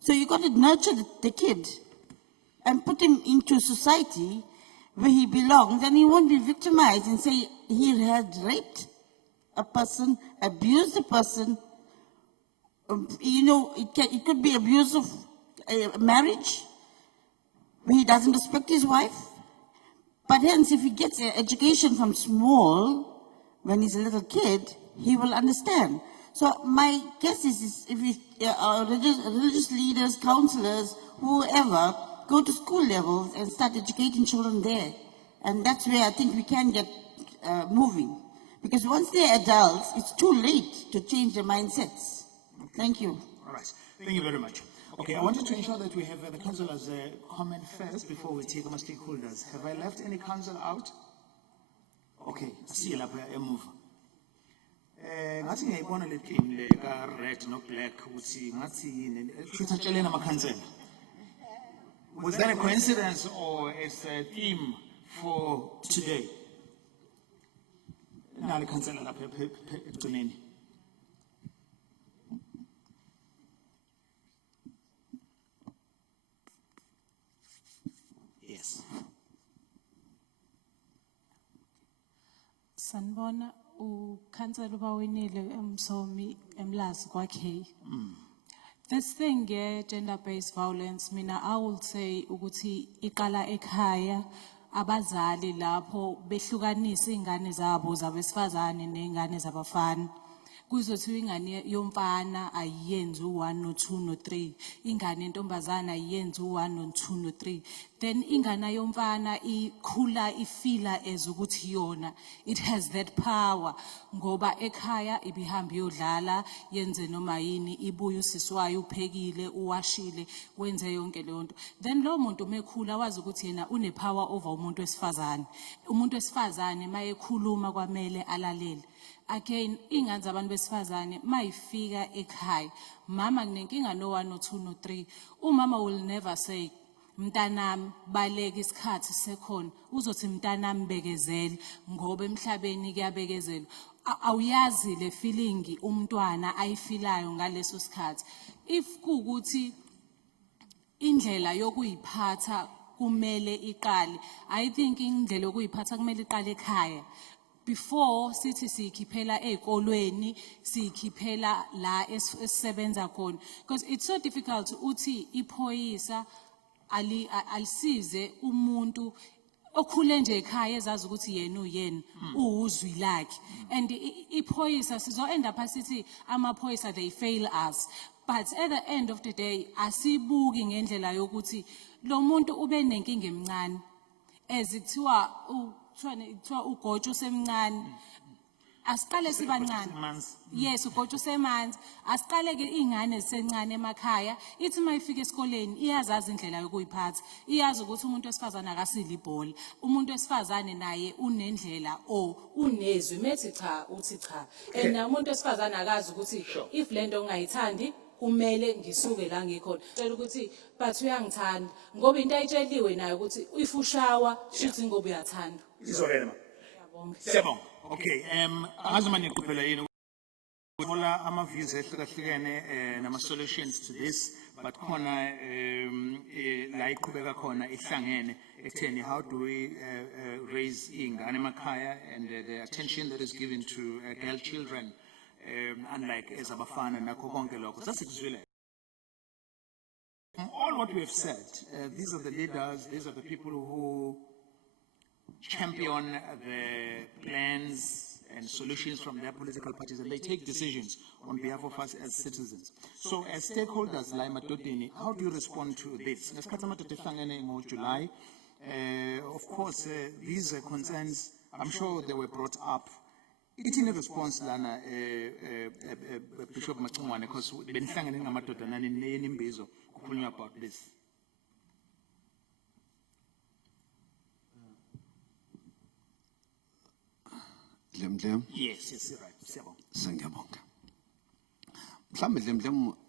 So you got to nurture the kid and put him into society where he belongs, and he won't be victimized and say he had raped a person, abused a person. You know, it could be abuse of marriage, where he doesn't respect his wife. But hence, if he gets an education from small, when he's a little kid, he will understand. So my guess is if we, our religious leaders, councillors, whoever, go to school levels and start educating children there. And that's where I think we can get moving. Because once they're adults, it's too late to change their mindsets. Thank you. All right. Thank you very much. Okay, I wanted to ensure that we have the councillors comment first before we take our stakeholders. Have I left any council out? Okay, see you later. Move. Ngathi ngiyayibona le theme le ka red no black uthi ngathi yini kushatshelena amakhansela. Was that a coincidence or it's a theme for today? Nali councillor lapha ekugcineni. Yes. Sanibona uKhansela ubawinile emsomi emlazi kwakhe. This thing gender-based violence, mina I would say ukuthi iqala ekhaya, abazali lapho behlukanisa ingane zabo zabesifazane nengane zabafana. Kuzothi ingane yomfana ayenzi u1 no 2 no 3, ingane yentombazana ayenzi u1 no 2 no 3. Then ingane yomfana ikhula ifila ezukuthi yona it has that power ngoba ekhaya ibihamba yodlala yenze noma yini ibuye usiswayo uphekile uwashile wenze yonke leyo nto. Then lo muntu mekhula wazi ukuthi yena une power over umuntu wesifazane. Umuntu wesifazane mayekhuluma kwamele alalele. Again, ingane zabantu besifazane mayifika ekhaya, mama nginenkinga no 1 no 2 no 3. Umama will never say mntanami baleka isikhathi sekhona. Uzothi mntanami bekezela ngoba emhlabeni kuyabekezelwa. Awuyazi le feeling umntwana ayifilayo ngaleso sikhathi. If kuukuthi indlela yokuyiphatha kumele iqale. I think indlela yokuyiphatha kumele iqale ekhaya. Before sithi sikhiphela ezikolweni, sikhiphela la esisebenza khona. Because it's so difficult uthi iphoyisa alisize umuntu okhule nje ekhaya ezazi ukuthi yena uyena uwuzwi lakhe. And iphoyisa sizo end up sithi amaphoyisa they fail us. But at the end of the day asibuki ngendlela yokuthi lo muntu ube nenkinga emncane. Ezithiwa kuthiwa ugotsho semncane. Asiqale sibancane. Yes, ugotsho semanzi. Asiqale ke ingane ezisencane emakhaya. Ithi mayifika esikoleni iyazazi indlela yokuyiphatha. Iyazi ukuthi umuntu wesifazane akasili ibhola. Umuntu wesifazane naye unendlela unezwi methi cha uthi cha. And umuntu wesifazane akazi ukuthi if lento ngayithandi kumele ngisuke la ngikhona. Cela ukuthi but uyangithanda ngoba into ayitsheliwe nayo ukuthi if ushawa shithi ngoba uyathanda. Izolena. Siyabonga. Okay, angazuma niqophela yini ukuthola ama-views ehlukahlukene nama-solutions to this, but khona la iqhubeka khona ihlangene ekutheni how do we raise iy'ngane emakhaya and the attention that is given to girl children, unlike ezabafana nakho konke lokho sasikuzwile. From all what we have said, these are the leaders, these are the people who champion the plans and solutions from their political parties, and they take decisions on behalf of us as citizens. So as stakeholders, like Matotini, how do you respond to this? In July, of course, these concerns, I'm sure they were brought up. It's in a response, Lana, Bishop Matungwane, because we've been thinking about this. Yes, right.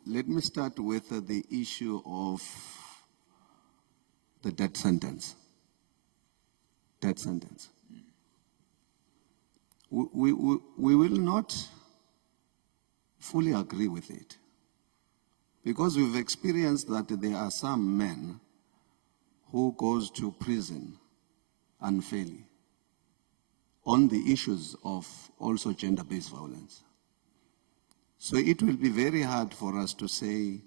Let me start with the issue of the death sentence. Death sentence. We will not fully agree with it because we've experienced that there are some men who goes to prison unfairly on the issues of also gender-based violence. So it will be very hard for us to say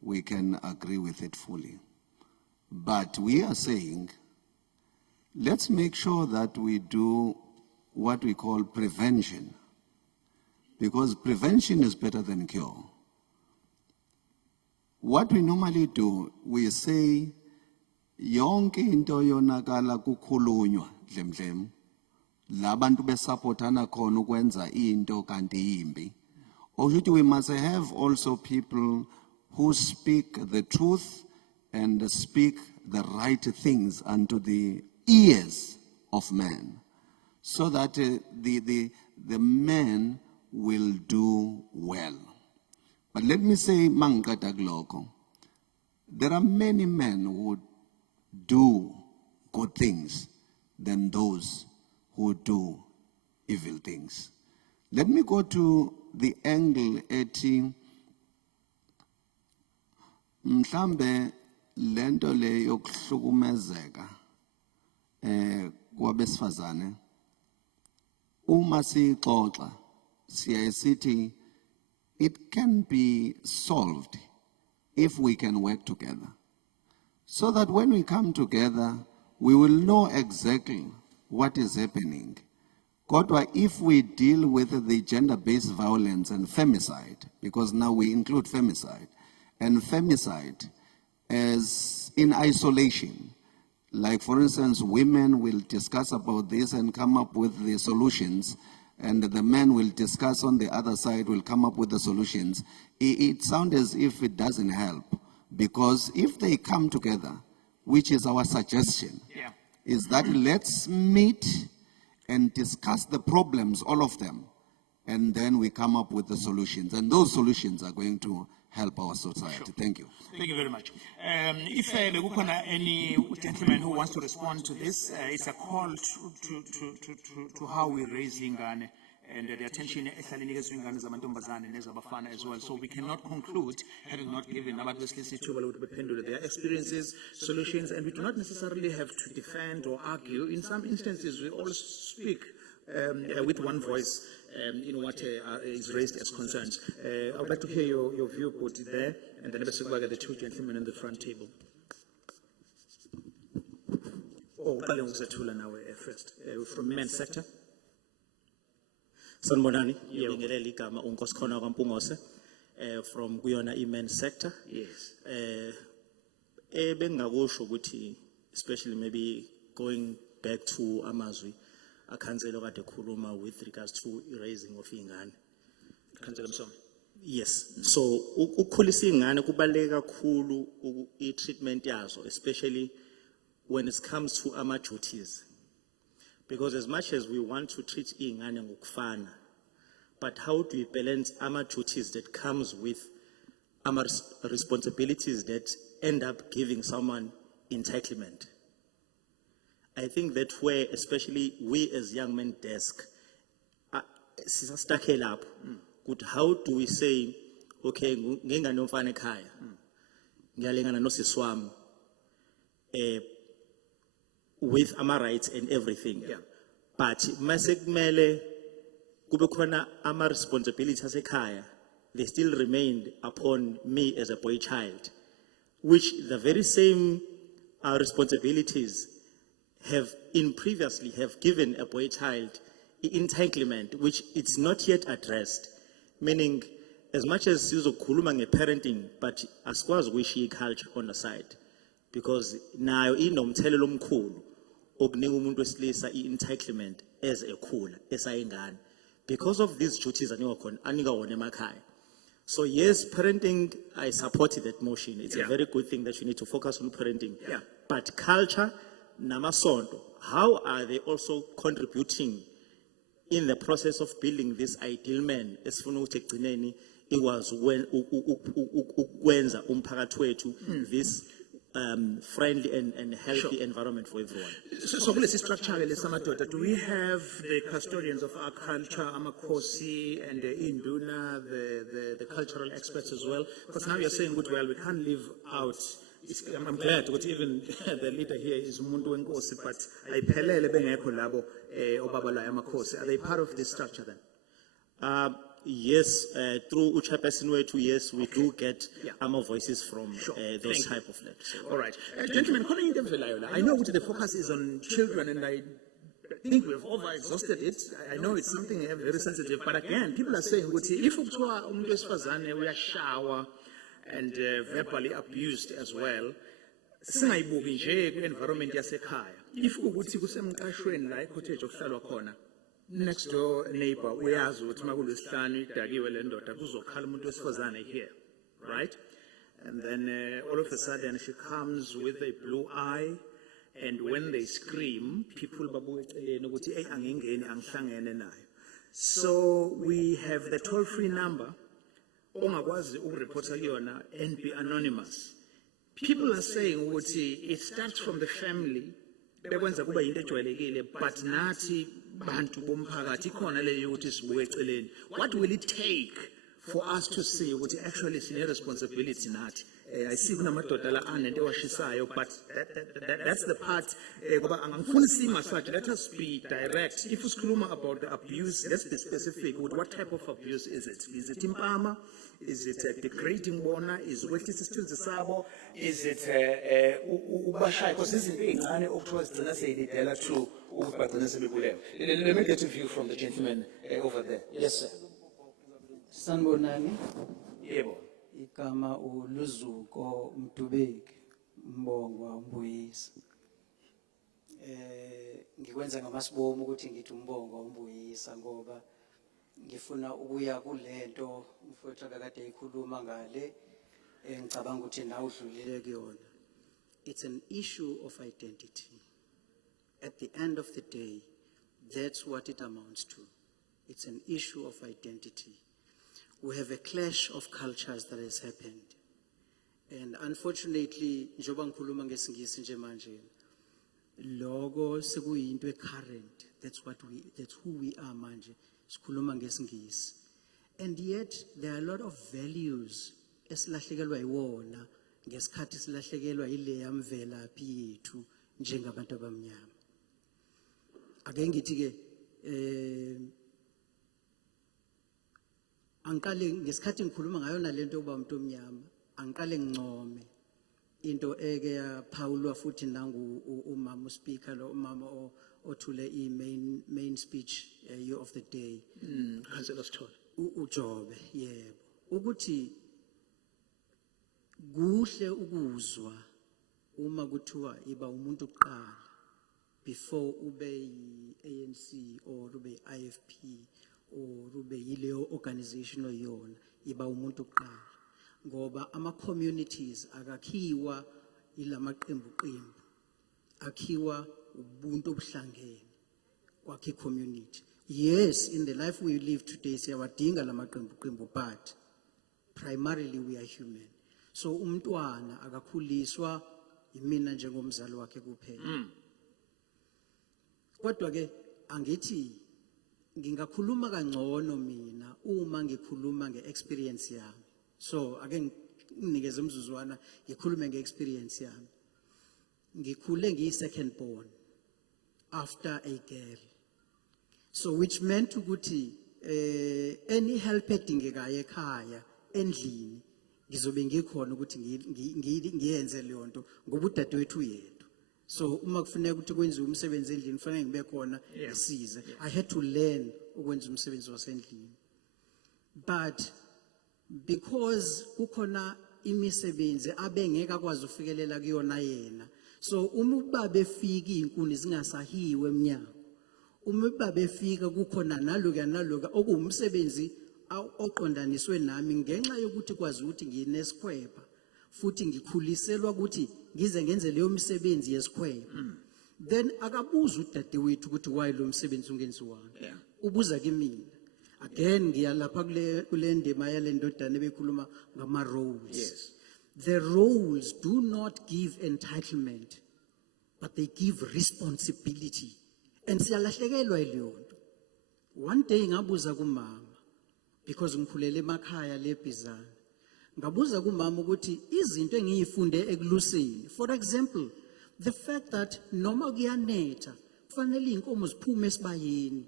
we can agree with it fully. But we are saying, let's make sure that we do what we call prevention, because prevention is better than cure. What we normally do, we say, yonke into yonakala kukhulunywa dlemdlem, labantu besupportana khona ukwenza into kanti yimbi. Okusho we must have also people who speak the truth and speak the right things unto the ears of men, so that the men will do well. But let me say, Mankatagloko, there are many men who do good things than those who do evil things. Let me go to the angle eti mhlambe lento le yokuhlukumezeka kwabesifazane uma sixoxa siyaye it can be solved if we can work together, so that when we come together we will know exactly what is happening. Kodwa, if we deal with the gender-based violence and femicide, because now we include femicide, and femicide as in isolation, like for instance, women will discuss about this and come up with the solutions, and the men will discuss on the other side, will come up with the solutions. It sounds as if it doesn't help, because if they come together, which is our suggestion, is that let's meet and discuss the problems, all of them, and then we come up with the solutions. And those solutions are going to help our society. Sure. Thank you. Thank you very much. If there is any gentleman who wants to respond to this, it's a call to how we raise Ingane and the attention as well. So we cannot conclude, having not given their experiences, solutions, and we do not necessarily have to defend or argue. In some instances, we all speak with one voice in what is raised as concerns. I would like to hear your view put there, and then let's look at the two gentlemen on the front table. Oh, now first, from men's sector. Sanibonani, ngibingelela igama uNkosikhona kwaMpungose from kuyona imen sector. Yes. Bengakusho ukuthi especially maybe going back to amazwi akhansela kade khuluma with regards to raising of ingane. Councillor Msomi. Yes. So ukukhulisa ingane kubaleka kakhulu treatment yazo, especially when it comes to ama duties. Because as much as we want to treat ingane ngokufana, but how do we balance ama duties that comes with ama responsibilities that end up giving someone entitlement? I think that where, especially we as young men desk, stuck up. Good, how do we say, okay, ngingane yomfana ekhaya, ngiyalingana nosisi wami, with ama rights and everything. Yeah. But masekumele kube khona ama responsibilities asekhaya, they still remained upon me as a boy child, which the very same responsibilities have previously given a boy child entitlement, which it's not yet addressed. Meaning, as much as sizokhuluma nge-parenting, but asikwazi ukuyishiya culture on the side, because nayo inomthelelo omkhulu okunika umuntu wesilisa entitlement as ekhula esayingane, because of these duties anika wona emakhaya. So yes, parenting, I supported that motion. It's a very good thing that you need to focus on parenting. Yeah. But culture, namasonto, how are they also contributing in the process of building this ideal man? Esifuna ukuthi ekugcineni ikwazi ukwenza umphakathi wethu this friendly and healthy environment for everyone. So kulesi structure lesamadoda, do we have the custodians of our culture, Amakhosi and the Induna, the cultural experts as well? Because now you're saying, well, we can't leave out. I'm glad that even the leader here is Mundu Nkosi, but ayiphelele bengekho labo obaba la Amakhosi. Are they part of this structure then? Yes, through Uchairperson Way to yes, we do get more voices from those type of levels. All right. Gentlemen, I know the focus is on children, and I think we've over-exhausted it. I know it's something very sensitive, but again, people are saying, if we are shower and verbally abused as well, singayibuki nje ku-environment yasekhaya. If ukuthi kusemqashweni la cottage okuhlalwa khona, next door neighbor uyazi ukuthi makulesihlanu idakiwe le ndoda kuzokhala umuntu wesifazane here, right? And then all of a sudden she comes with a blue eye, and when they scream, people babuka eceleni ukuthi hey angingeni angihlangene nayo. So we have the toll-free number ongakwazi ukureporta kuyona and be anonymous. People are saying ukuthi it starts from the family, bekwenza kuba yinto ejwayelekile, but nathi bantu bomphakathi ikhona leyo ukuthi sibuke eceleni. What will it take for us to see ukuthi actually sine responsibility nathi? I see kunamadoda la anento ewashisayo, but that's the part ngoba angifuni simasaje. Let us be direct. If usikhuluma about the abuse, let's be specific. What type of abuse is it? Is it impama? Is it degrading bona? Is it wehlisa isithunzi sabo? Is it ubashaya? Because izinto ezincane okuthiwa zigcina seyidedela to ukubagcina sebebulewe. Let me get a view from the gentleman over there. Yes, sir. Sanibonani. Yebo. Igama uLuzuko Mdubeki Mbongwa Mbuyisa. Ngikwenza ngamasibomo ukuthi ngithi umbongo umbuyisa ngoba ngifuna ukuya kulento mfowethu akade ekhuluma ngale ngicabanga ukuthi nawe udlulile kuyona. It's an issue of identity. At the end of the day, that's what it amounts to. It's an issue of identity. We have a clash of cultures that has happened. And unfortunately, njoba ngikhuluma ngesingisi nje manje, logo sekuyinto current. That's who we are manje. sikhuluma ngesingisi. And yet there are a lot of values esilahlekelwa yiwona ngesikhathi silahlekelwa ile yamvelaphi yethu njengabantu abamnyama. Ake ngithi ke angiqale ngesikhathi ngikhuluma ngayo nalento yokuba umuntu omnyama angiqale ngincome into eke yaphawulwa futhi nangu umama uspeaker lo umama othule main speech year of the day Councillor Sithole uJobe yebo ukuthi kuhle ukuzwa uma kuthiwa iba umuntu oqala before ube yi-ANC or ube yi-IFP or ube yileyo organization oyona iba umuntu oqala ngoba ama-communities akakhiwa ilamaqembu akhiwa ubuntu obuhlangene kwakhe community. Yes, in the life we live today siyawadinga lamaqembu but primarily we are human. So umntwana akakhuliswa imina njengomzali wakhe kuphela. Kodwa ke angithi ngingakhuluma kangcono mina uma ngikhuluma ngeexperience yami. So ake nginikeze umzuzwana ngikhulume ngeexperience yami. Ngikhule ngiyi-second born after a girl. So which meant ukuthi any help edingekayo ekhaya endlini ngizobe ngikhona ukuthi ngiyenze leyo nto ngoba udadewethu yedwa. So uma kufuneka ukuthi kwenziwe umsebenzi endlini kufanele ngibe khona ngisize. I had to learn ukwenza umsebenzi wasendlini. But because kukhona imisebenzi abengeke akwazi ufikelela kuyona yena, so uma ubaba efika izinkuni zingasahiwe eminyango, uma ubaba efika kukhona naloka okuwumsebenzi oqondaniswe nami ngenxa yokuthi kwazi ukuthi nginesikhweba futhi ngikhuliselwa ukuthi ngize ngenze leyo misebenzi yesikhweba. Then akabuza udadewethu ukuthi why lo msebenzi ungenziwanga. Ubuza kimi. Again ngiyalapha kule ndima yale ndodana ebekhuluma ngama roles. Yes. The roles do not give entitlement but they give responsibility. And siyalahlekelwa yileyo nto. One day ngabuza kumama because ngikhulele emakhaya leBhizana. Ngabuza kumama ukuthi izinto engiyifunde ekuluseni. For example, the fact that noma kuyanetha kufanele inkomo ziphume esibayeni.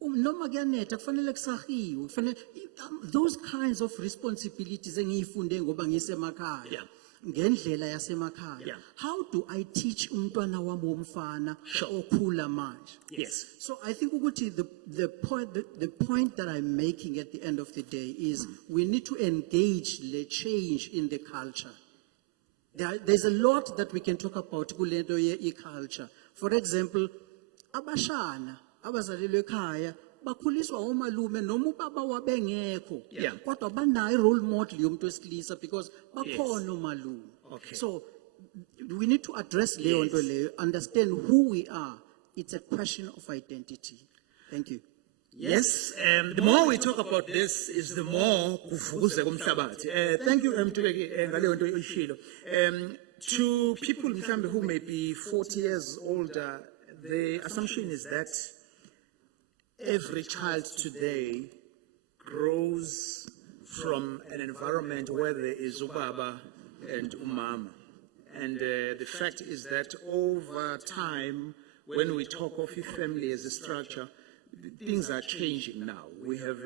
Noma kuyanetha kufanele kusahiwe, kufanele those kinds of responsibilities engiyifunde ngoba ngisemakhaya. Ngendlela yasemakhaya. How do I teach umntwana wami womfana okhula manje? Yes. So I think ukuthi the point that I'm making at the end of the day is we need to engage the change in the culture. There's a lot that we can talk about kulento ye culture. For example, abashana abazalelwe ekhaya bakhuliswa omalume noma ubaba wabengekho kodwa banayo role model yomuntu wesilisa because bakhona omalume. So we need to address leyo nto leyo, understand who we are. It's a question of identity. Thank you. Yes, the more we talk about this is the more kuvuze kumhlabathi. Thank you Mtuleki ngaleyo nto oyishilo. To people mhlambe who may be 40 years older, the assumption is that every child today grows from an environment where there is ubaba and umama. And the fact is that over time, when we talk of a family as a structure, things are changing now. We have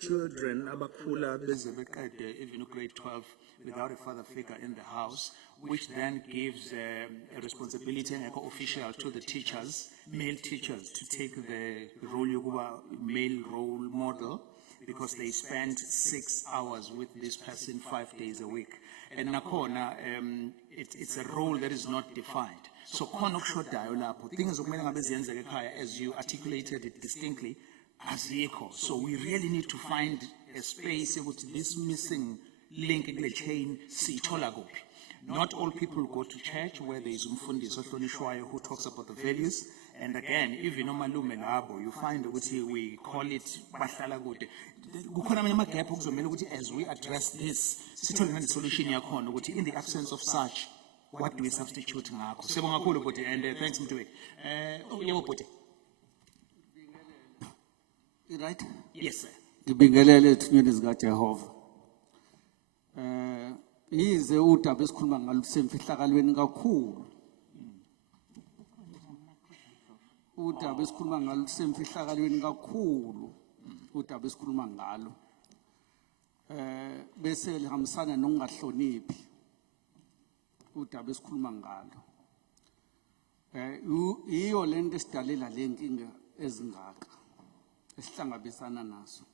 children, abakula, even grade 12, without a father figure in the house, which then gives a responsibility and official to the teachers, male teachers, to take the role of male role model, because they spend 6 hours with this person 5 days a week. And nakona, it's a role that is not defined. So things as you articulated it distinctly, as echo. So we really need to find a space with this missing link in the chain. Not all people go to church where there is umfundisi ohlonishwayo who talks about the values. And again, even omalume labo, you find we call it bahlala kude. Kukhona amanye amagap okuzomela ukuthi as we address this, sithole the solution yakhona ukuthi in the absence of such, what do we substitute ngakho? Sibonga kakhulu bhuti and thanks Mtuleki. Yebo bhuti. Right? Yes, sir. Ngibingelele ethunyweni zikaJehova. Yize udaba esikhuluma ngalo lusemfihlakalweni kakhulu. Udaba esikhuluma ngalo lusemfihlakalweni kakhulu. Udaba esikhuluma ngalo. Bese lihambisana nokungahloniphi. Udaba esikhuluma ngalo. Iyo lento esidalela le nkinga ezingaka esihlangabezana nazo.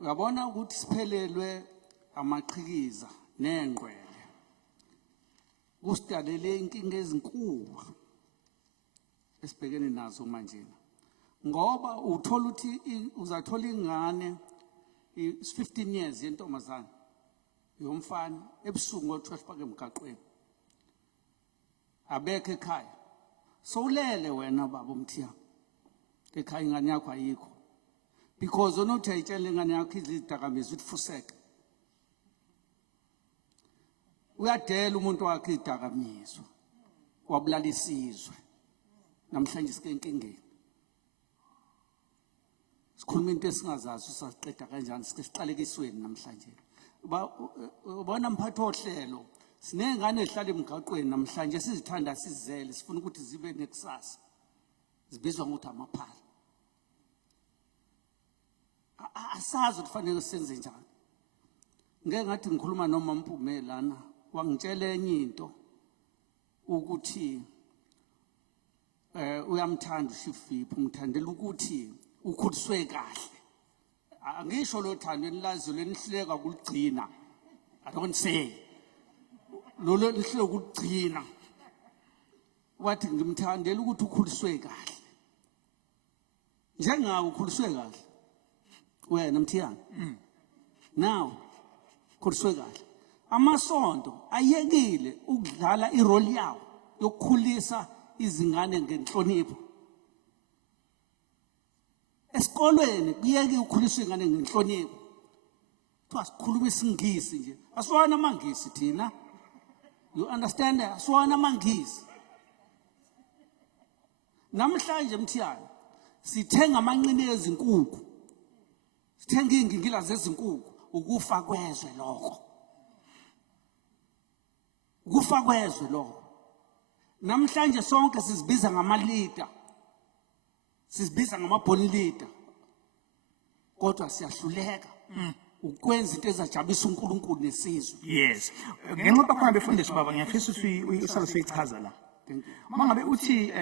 Uyabona ukuthi siphelelwe amaqhikiza nengqwele. Kusidalele inkinga ezinkulu esibhekene nazo manje. Ngoba uthola ukuthi uzathola ingane 15 years yentombazana yomfana ebusuku ngo-12 phake emgaqweni. Abekho ekhaya. Sowulele wena baba umthiya. Ekhaya ingane yakho ayikho. Because onothi ayitshela ingane yakho izidakamizwa utfuseke. Uyadela umuntu wakhe izidakamizwa. Wabulala isizwe. Namhlanje sikenkingeni. Sikhuluma into esingazazi usasiqeda kanjani siqalekisweni namhlanje. Ubona mphathi ohlelo sinengane ezihlala emgaqweni namhlanje sizithanda sizele sifuna ukuthi zibe nekusasa. Zibizwa ngokuthi amaphala. Asazi ukufanele senze njani. Ngeke ngathi ngikhuluma noma Mpumela lana wangitshela enye into ukuthi uyamthanda uShifiphi umthandela ukuthi ukhuliswe kahle. Angisho lo thando enilazi lenihleka kulugcina. I don't say. Lo lihleka ukugcina. Wathi ngimthandela ukuthi ukhuliswe kahle. Njengawe ukhuliswe kahle. Wena mthiyana. Now ukhuliswe kahle. Amasonto ayekile ukudlala irole yawo yokukhulisa izingane ngenhlonipho. Esikolweni kuyeke ukhuliswa ingane ngenhlonipho. Kuthiwa sikhuluma isingisi nje. Asiwana amangisi thina. You understand? Asiwana amangisi. Namhlanje mthiyana sithenga amanqine ezinkukhu. Sithenga ingingila zezinkukhu ukufa kwezwe lokho. Ukufa kwezwe lokho. Namhlanje sonke sizibiza ngama-leader. Sizibiza ngama-born leader. Kodwa siyahluleka ukwenza into ezajabulisa uNkulunkulu nesizwe. Yes. Ngenxa khona befundisi baba ngiyafisa ukuthi usale sichaza la. Mangabe uthi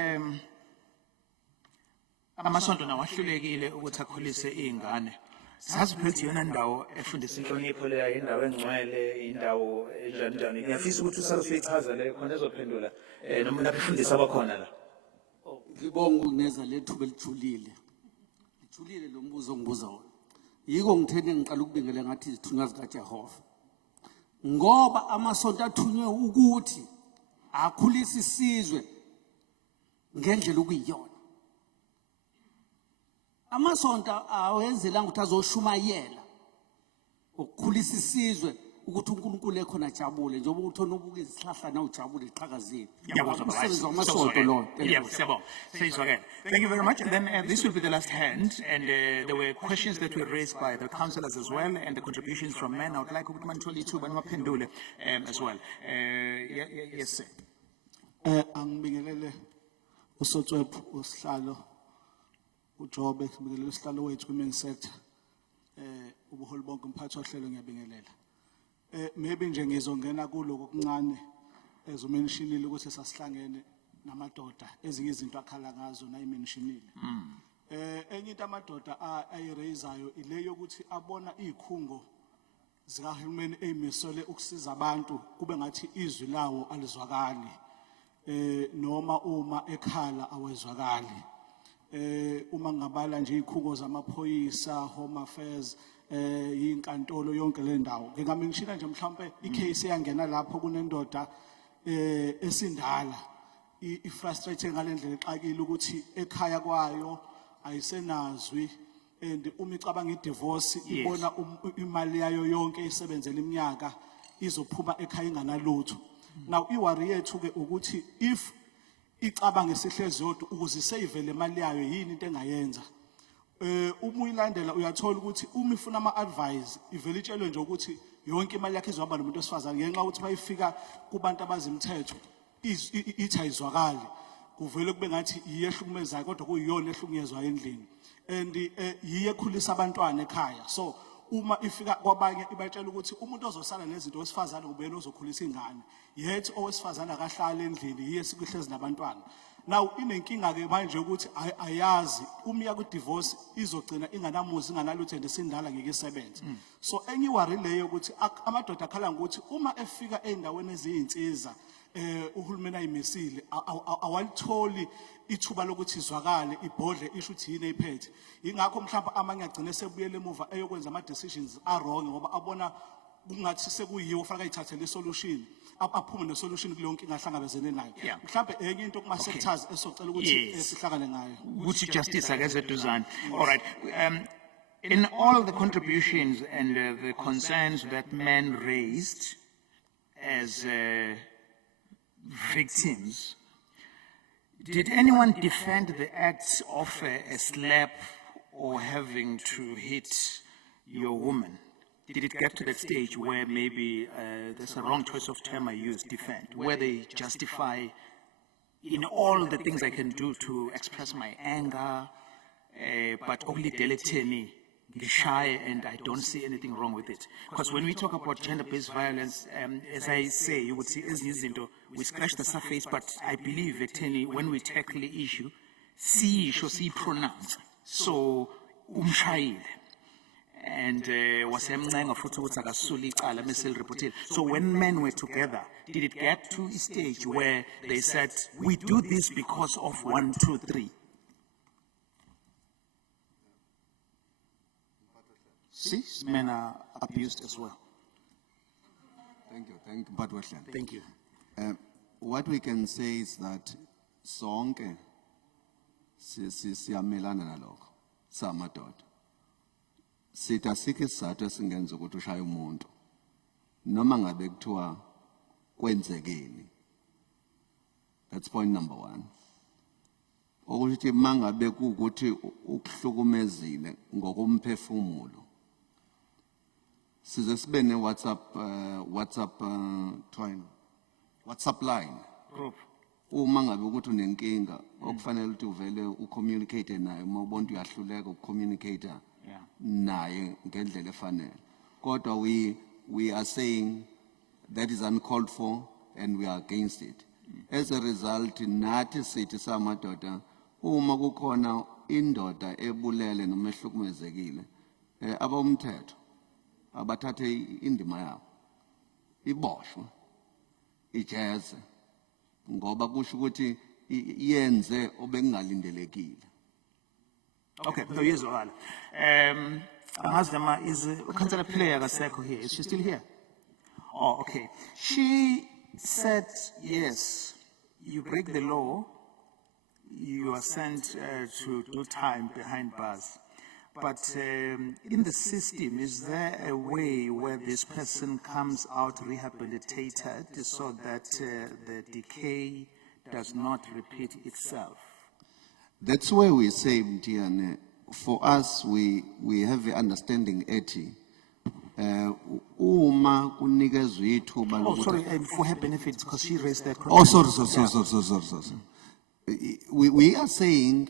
amasonto nawahlulekile ukuthi akhulise izingane. Sazi phela yona ndawo efundisa inhlonipho leyo indawo engcwele indawo enjani. Ngiyafisa ukuthi usale sichaza le khona ezophendula noma nabefundisi abakhona la. Ngibonga ukuneza lethu belijulile. Lijulile lo mbuzo ongibuza wona. Yiko ngithene ngiqala ukubingelela ngathi izithunywa zikaJehova. Ngoba amasonto athunywe ukuthi akhulisa isizwe ngendlela okuyiyona. Amasonto awenzelanga ukuthi azoshumayela ukukhulisa isizwe ukuthi uNkulunkulu ekhona ajabule njengoba uthona ubuka izihlahla na ujabule iqhakazile. Umsebenzi wamasonto lo. Thank you very much. And then this will be the last hand. And there were questions that were raised by the councillors as well, and the contributions from men. I would like ukuthi manithole ithuba nimaphendule as well. Yes, sir. Angibingelele uSotswephu usihlalo uJobe ngibingelele usihlalo wethu kwi-main sector. Ubuholi bonke umphathi ohlelo ngiyabingelela. Maybe nje ngizongena kuloko okuncane ezomentionile ukuthi sasihlangene namadoda ezinye izinto akhala ngazo nayimentionile. Enye into amadoda ayiraisayo ile yokuthi abona izikhungo zikahulumeni ezimisele ukusiza abantu kube ngathi izwi lawo alizwakali. Noma uma ekhala awezwakali. Uma ngabala nje izikhungo zamaphoyisa, home affairs, yinkantolo yonke le ndawo. Ngingamenshina nje mhlawumbe icase eyangena lapho kunendoda esindala ifrustrate ngalendlela exakile ukuthi ekhaya kwayo ayisenazwi and uma icabanga idivorce ibona imali yayo yonke isebenzela iminyaka izophuma ekhaya inganalutho. Now iwari yethu ke ukuthi if icabanga isihlezi yodwa ukuze save le mali yayo yini into engayenza. Uma uyilandela uyathola ukuthi uma ifuna ama-advise ivele itshelwe nje ukuthi yonke imali yakhe izohamba nomuntu wesifazane ngenxa yokuthi mayifika kubantu abazimthetho ithi ayizwakali kuvele kube ngathi yiyo ehlukumezayo kodwa kuyiyona ehlukunyezwayo endlini and yiyo ekhulisa abantwana ekhaya. So uma ifika kwabanye ibatshela ukuthi umuntu ozosala nezinto wesifazane kubena ozokhulisa ingane yet owesifazane akahlala endlini yiye sikuhlezi nabantwana. Now inenkinga ke manje ukuthi ayazi uma iya ku divorce izogcina inganamuzi inganalutho ndesindala ngeke isebenze. So enyiwari leyo ukuthi amadoda akhala ukuthi uma efika endaweni eziyinsiza uhulumeni ayimesile awalitholi ithuba lokuthi izwakale ibhodle isho ukuthi yini ephethe. Ingakho mhlawumbe amanye agcine sebuyele emuva eyokwenza ama decisions wrong ngoba abona kungathi sekuyiyo fanele ayithathele isolution aphume nesolution kule yonke ingahlangabezene nayo. Mhlawumbe enye into kuma sectors esocela ukuthi sihlangane ngayo. Ukuthi justice akezeduzane. All right. In all the contributions and the concerns that men raised as victims, did anyone defend the acts of a slap or having to hit your woman? Did it get to that stage where maybe there's a wrong choice of term I used, defend, where they justify in all the things I can do to express my anger, but only deleteni, shy, and I don't see anything wrong with it? Because when we talk about gender-based violence, as I say, you would see we scratch the surface, but I believe when we tackle the issue, see pronounce. So umshayile. And so when men were together, did it get to a stage where they said, we do this because of 1, 2, 3? See, men are abused as well. Thank you, Mphathwa. Thank you. What we can say is that sonke siyamelana nalokho samadoda. Sithi asikho isizathu esingenza ukuthi ushaye umuntu noma ngabe kuthiwa kwenzekeni. That's point number 1. Ukuthi mangabe kuukuthi ukuhlukumezile ngokomphefumulo size sibe ne WhatsApp line group. Uma ngabe ukuthi unenkinga okufanele ukuthi uvele ucommunicate naye uma ubona uyahluleka ukucommunicate naye ngendlela efanele. Kodwa we are saying that is uncalled for and we are against it. As a result, nathi sithi samadoda uma kukhona indoda ebulele noma ehlukumezekile abomthetho abathathe indima yabo iboshwe ijeze ngoba kusho ukuthi yenze obekungalindelekile. Okay, no, yes, Mazama is Councillor player here. Is she still here? Oh, okay. She said, yes, you break the law, you are sent to do time behind bars. But in the system, is there a way where this person comes out rehabilitated so that the decay does not repeat itself? That's why we say, Mtiane, for us, we have the understanding uma kunikezwe ithuba Oh, sorry, for her benefit, because she raised that. Oh, sorry. We are saying,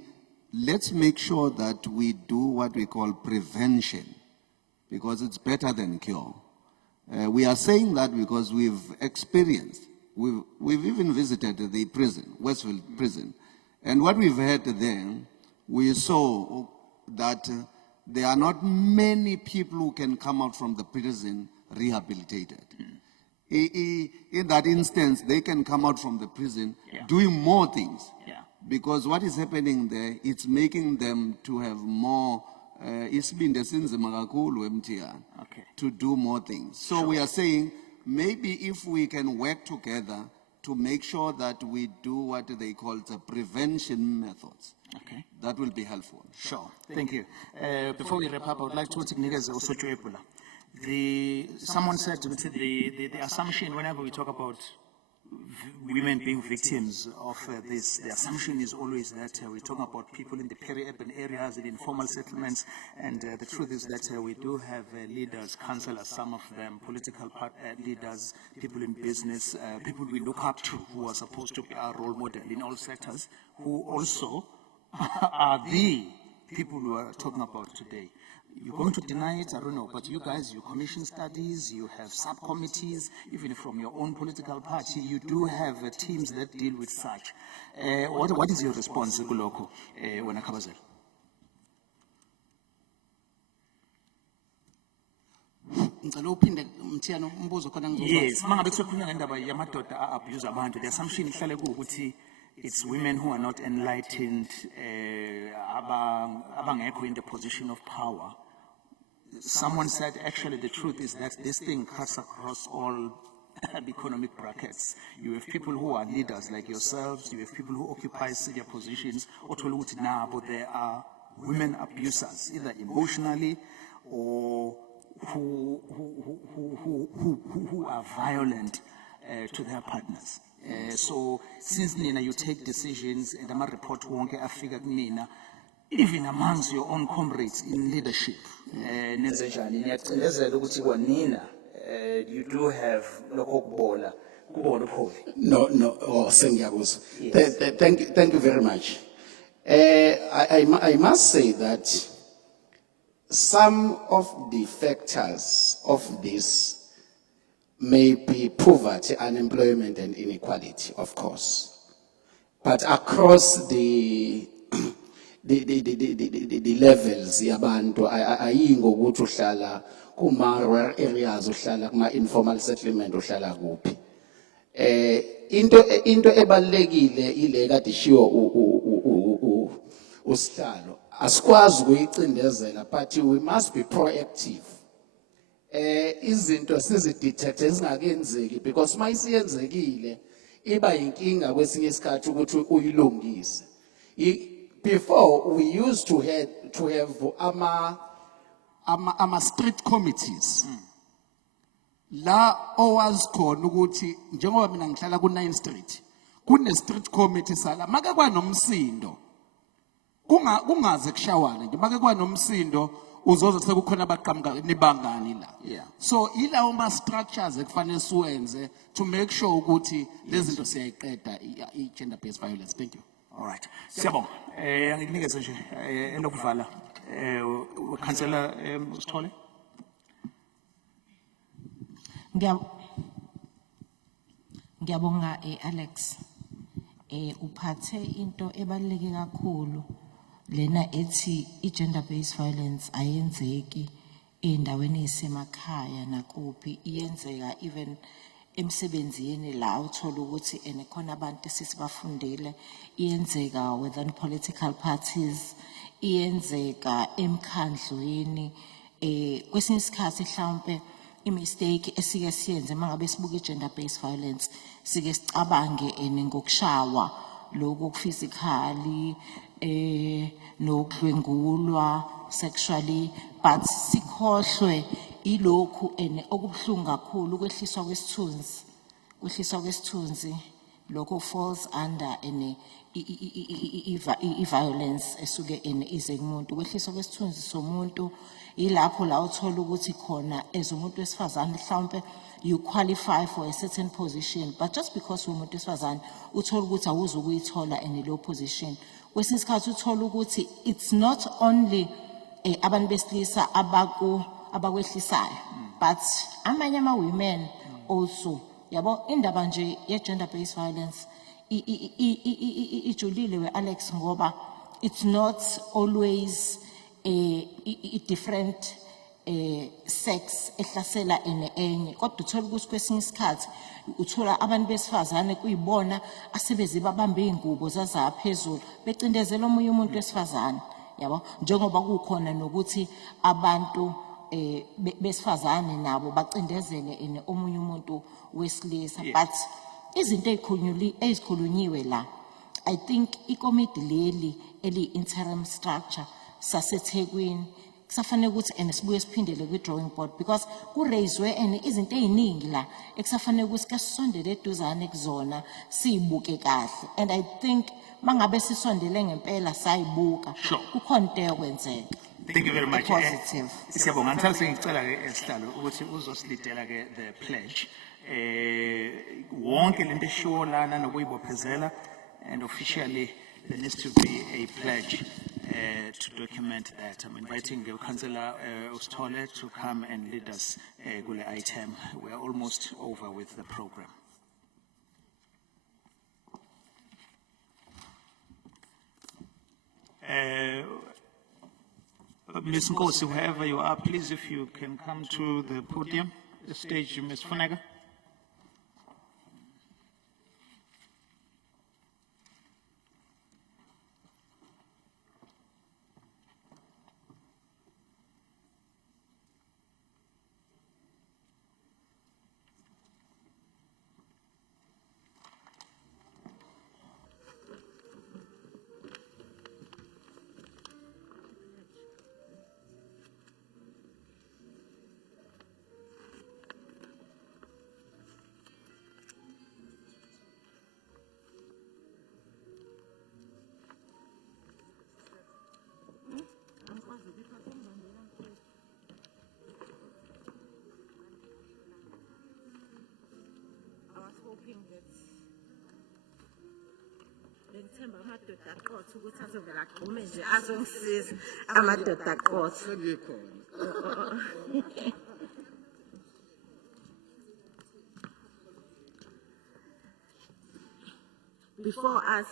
let's make sure that we do what we call prevention, because it's better than cure. We are saying that because we've experienced, we've even visited the prison, Westfield prison, and what we've heard there, we saw that there are not many people who can come out from the prison rehabilitated. In that instance, they can come out from the prison doing more things. Because what is happening there, it's making them to have more, to do more things. So we are saying, maybe if we can work together to make sure that we do what they call the prevention methods, that will be helpful. Sure, thank you. Before we wrap up, I would like to take Nigas also to Ebola. Someone said the assumption whenever we talk about women being victims of this. The assumption is always that we're talking about people in the peri-urban areas, in informal settlements, and the truth is that we do have leaders, councillors, some of them, political leaders, people in business, people we look up to who are supposed to be our role model in all sectors, who also are the people we are talking about today. You're going to deny it, I don't know, but you guys, you commission studies, you have subcommittees, even from your own political party, you do have teams that deal with such. What is your response, Kuloko, when I cover that? Yes, mangabe kusokhulunywa ngendaba yamadoda a-abuse abantu. The assumption ihlale kuwukuthi it's women who are not enlightened, abangekho in the position of power. Someone said, actually, the truth is that this thing cuts across all economic brackets. You have people who are leaders like yourselves, you have people who occupy senior positions, but there are women abusers, either emotionally or who are violent to their partners. So since Nina, you take decisions, and I'm report wonke afika Nina, even amongst your own comrades in leadership, you do have No, oh, thank you very much. I must say that some of the factors of this may be poverty, unemployment, and inequality, of course. But across the levels, yabantu, ayingo ukuthi uhlala kuma-rural areas, uhlala kuma-informal settlement, uhlala kuphi. Into ebalulekile ile kade ishiwo usihlalo. Asikwazi ukuyicindezela, but we must be proactive. Izinto sizidetecte zingakenzeki because mayisiyenzekile iba inkinga kwesinye isikhathi ukuthi uyilungise. Before we used to have ama street committees. La owazi khona ukuthi njengoba mina ngihlala ku 9 Street kune street committee sala make kwanomsindo kungaze kushawane nje make kwanomsindo uzoza sekukhona abaqhamuka nibangani la. So ilawo ma structures ekufanele siwenze to make sure ukuthi lezi zinto siyayiqeda I gender based violence. Thank you. All right. Siyabonga. Angikunikeze nje elokuvala Councillor Sithole. Ngiyabonga Alex. Uphathe into ebaluleke kakhulu lena ethi gender based violence ayenzeki endaweni esemakhaya nakuphi iyenzeka even emsebenzini la uthola ukuthi enekhona abantu sisibafundile iyenzeka within political parties iyenzeka emkhandlweni kwesinye isikhathi mhlawumbe imistake esike siyenze mangabe sibuka gender based violence sike sicabange ngokushawa lokho physically nokudlwengulwa sexually but sikhohlwe ilokhu okubhlungu kakhulu kwehliswa kwesithunzi lokho falls under violence esuke ize kumuntu kwehliswa kwesithunzi somuntu ilapho la uthola ukuthi khona ezomuntu wesifazane mhlawumbe you qualify for a certain position but just because umuntu wesifazane uthola ukuthi awuzukuyithola low position kwesinye isikhathi uthola ukuthi it's not only abantu besilisa abakwehlisayo but amanye ama-women also yabo indaba nje ye-gender based violence ijulile Alex ngoba it's not always a different sex ehlasela enye kodwa uthola ukuthi kwesinye isikhathi uthola abantu besifazane kuyibona asebeze babambe ingubo zazaphezulu becindezela omunye umuntu wesifazane yabo njengoba kukhona nokuthi abantu besifazane nabo bacindezele omunye umuntu wesilisa but izinto ezikhulunyiwe la I think ikomiti leli eli interim structure saseThekwini ekusafanele ukuthi and sibuye siphindele kwi-drawing board because ku-raiswe and izinto ey'ningi la ekusafanele ukuthi ke sisondele eduzane kuzona siyibuke kahle and I think mangabe sisondele ngempela sayibuka kukhona into yokwenzeka. Thank you very much. Positive. Siyabonga. Ngithanda sengicela ke esihlalo ukuthi uzosilidela ke the pledge. Wonke lento eshiwo lana nokuyibophezela and officially there needs to be a pledge to document that. I'm inviting the Councillor Ustole to come and lead us kule item. We are almost over with the program. Ms. Nkosi, wherever you are, please, if you can come to the podium, the stage, Ms. Funega. Hoping that ngithemba amadoda aqotha ukuthi azovela agqume nje azongisiza amadoda aqotha. Before us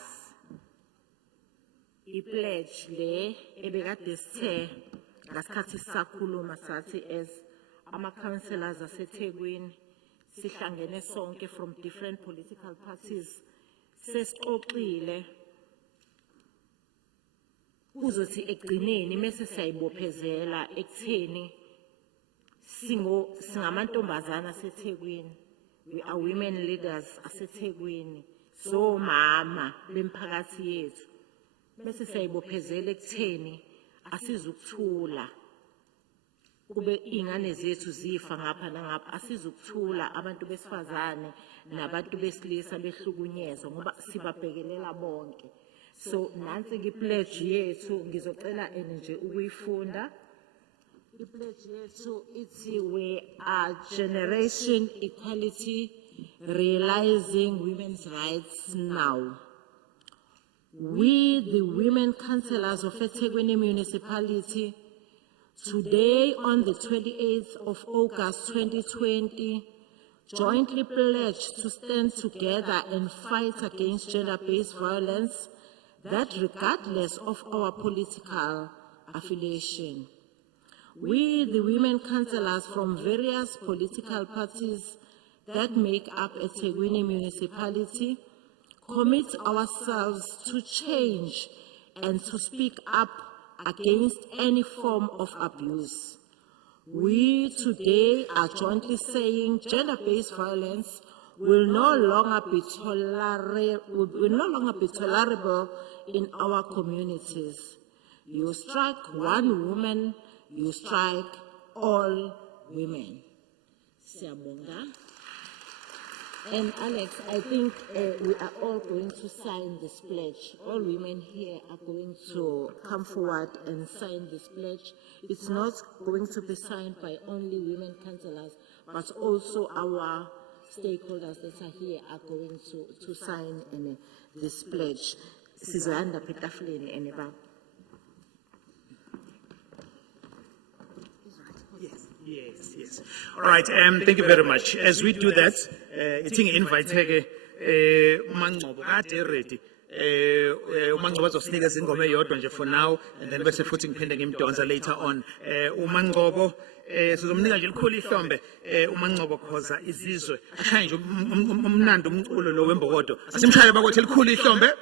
i-pledge le ebekade sithe ngasikhathi sisakhuluma sathi as ama-councillors aseThekwini sihlangene sonke from different political parties sesixoxile kuzothi egcineni mase siyayibophezela ekutheni singamantombazana aseThekwini, we are women leaders aseThekwini, so mama bemphakathi yethu mase siyayibophezela ekutheni asizukuthula kube ingane zethu zifa ngapha nangapha, asizukuthula abantu besifazane nabantu besilisa behlukunyezwa ngoba sibabhekelela bonke. So nansi i-pledge yethu ngizocela nje ukuyifunda. I-pledge yethu ithi we are generation equality, realizing women's rights now. We, the women councillors of EThekwini municipality, today, on the 28th of August 2020, jointly pledge to stand together and fight against gender-based violence, that regardless of our political affiliation. We, the women councillors from various political parties that make up EThekwini municipality, commit ourselves to change and to speak up against any form of abuse. We today are jointly saying gender-based violence will no longer be tolerable in our communities. You strike one woman, you strike all women. Siyabonga. And Alex, I think we are all going to sign this pledge. All women here are going to come forward and sign this pledge. It's not going to be signed by only women councillors, but also our stakeholders that are here are going to sign this pledge. Sizohamba petafuleni eneba. Yes. All right, thank you very much. As we do that, I think invite Umangcobo kade ready. Umangcobo azosinika izingoma eyodwa nje for now, and then bese futhi ngiphinde ngimdonsa later on. Umangcobo sizomnika nje likhulu ihlombe Umangcobo khoza izizwe. Ashaye nje umnandi umculo lo wembokodo. Asimshaye bakwethu likhulu ihlombe.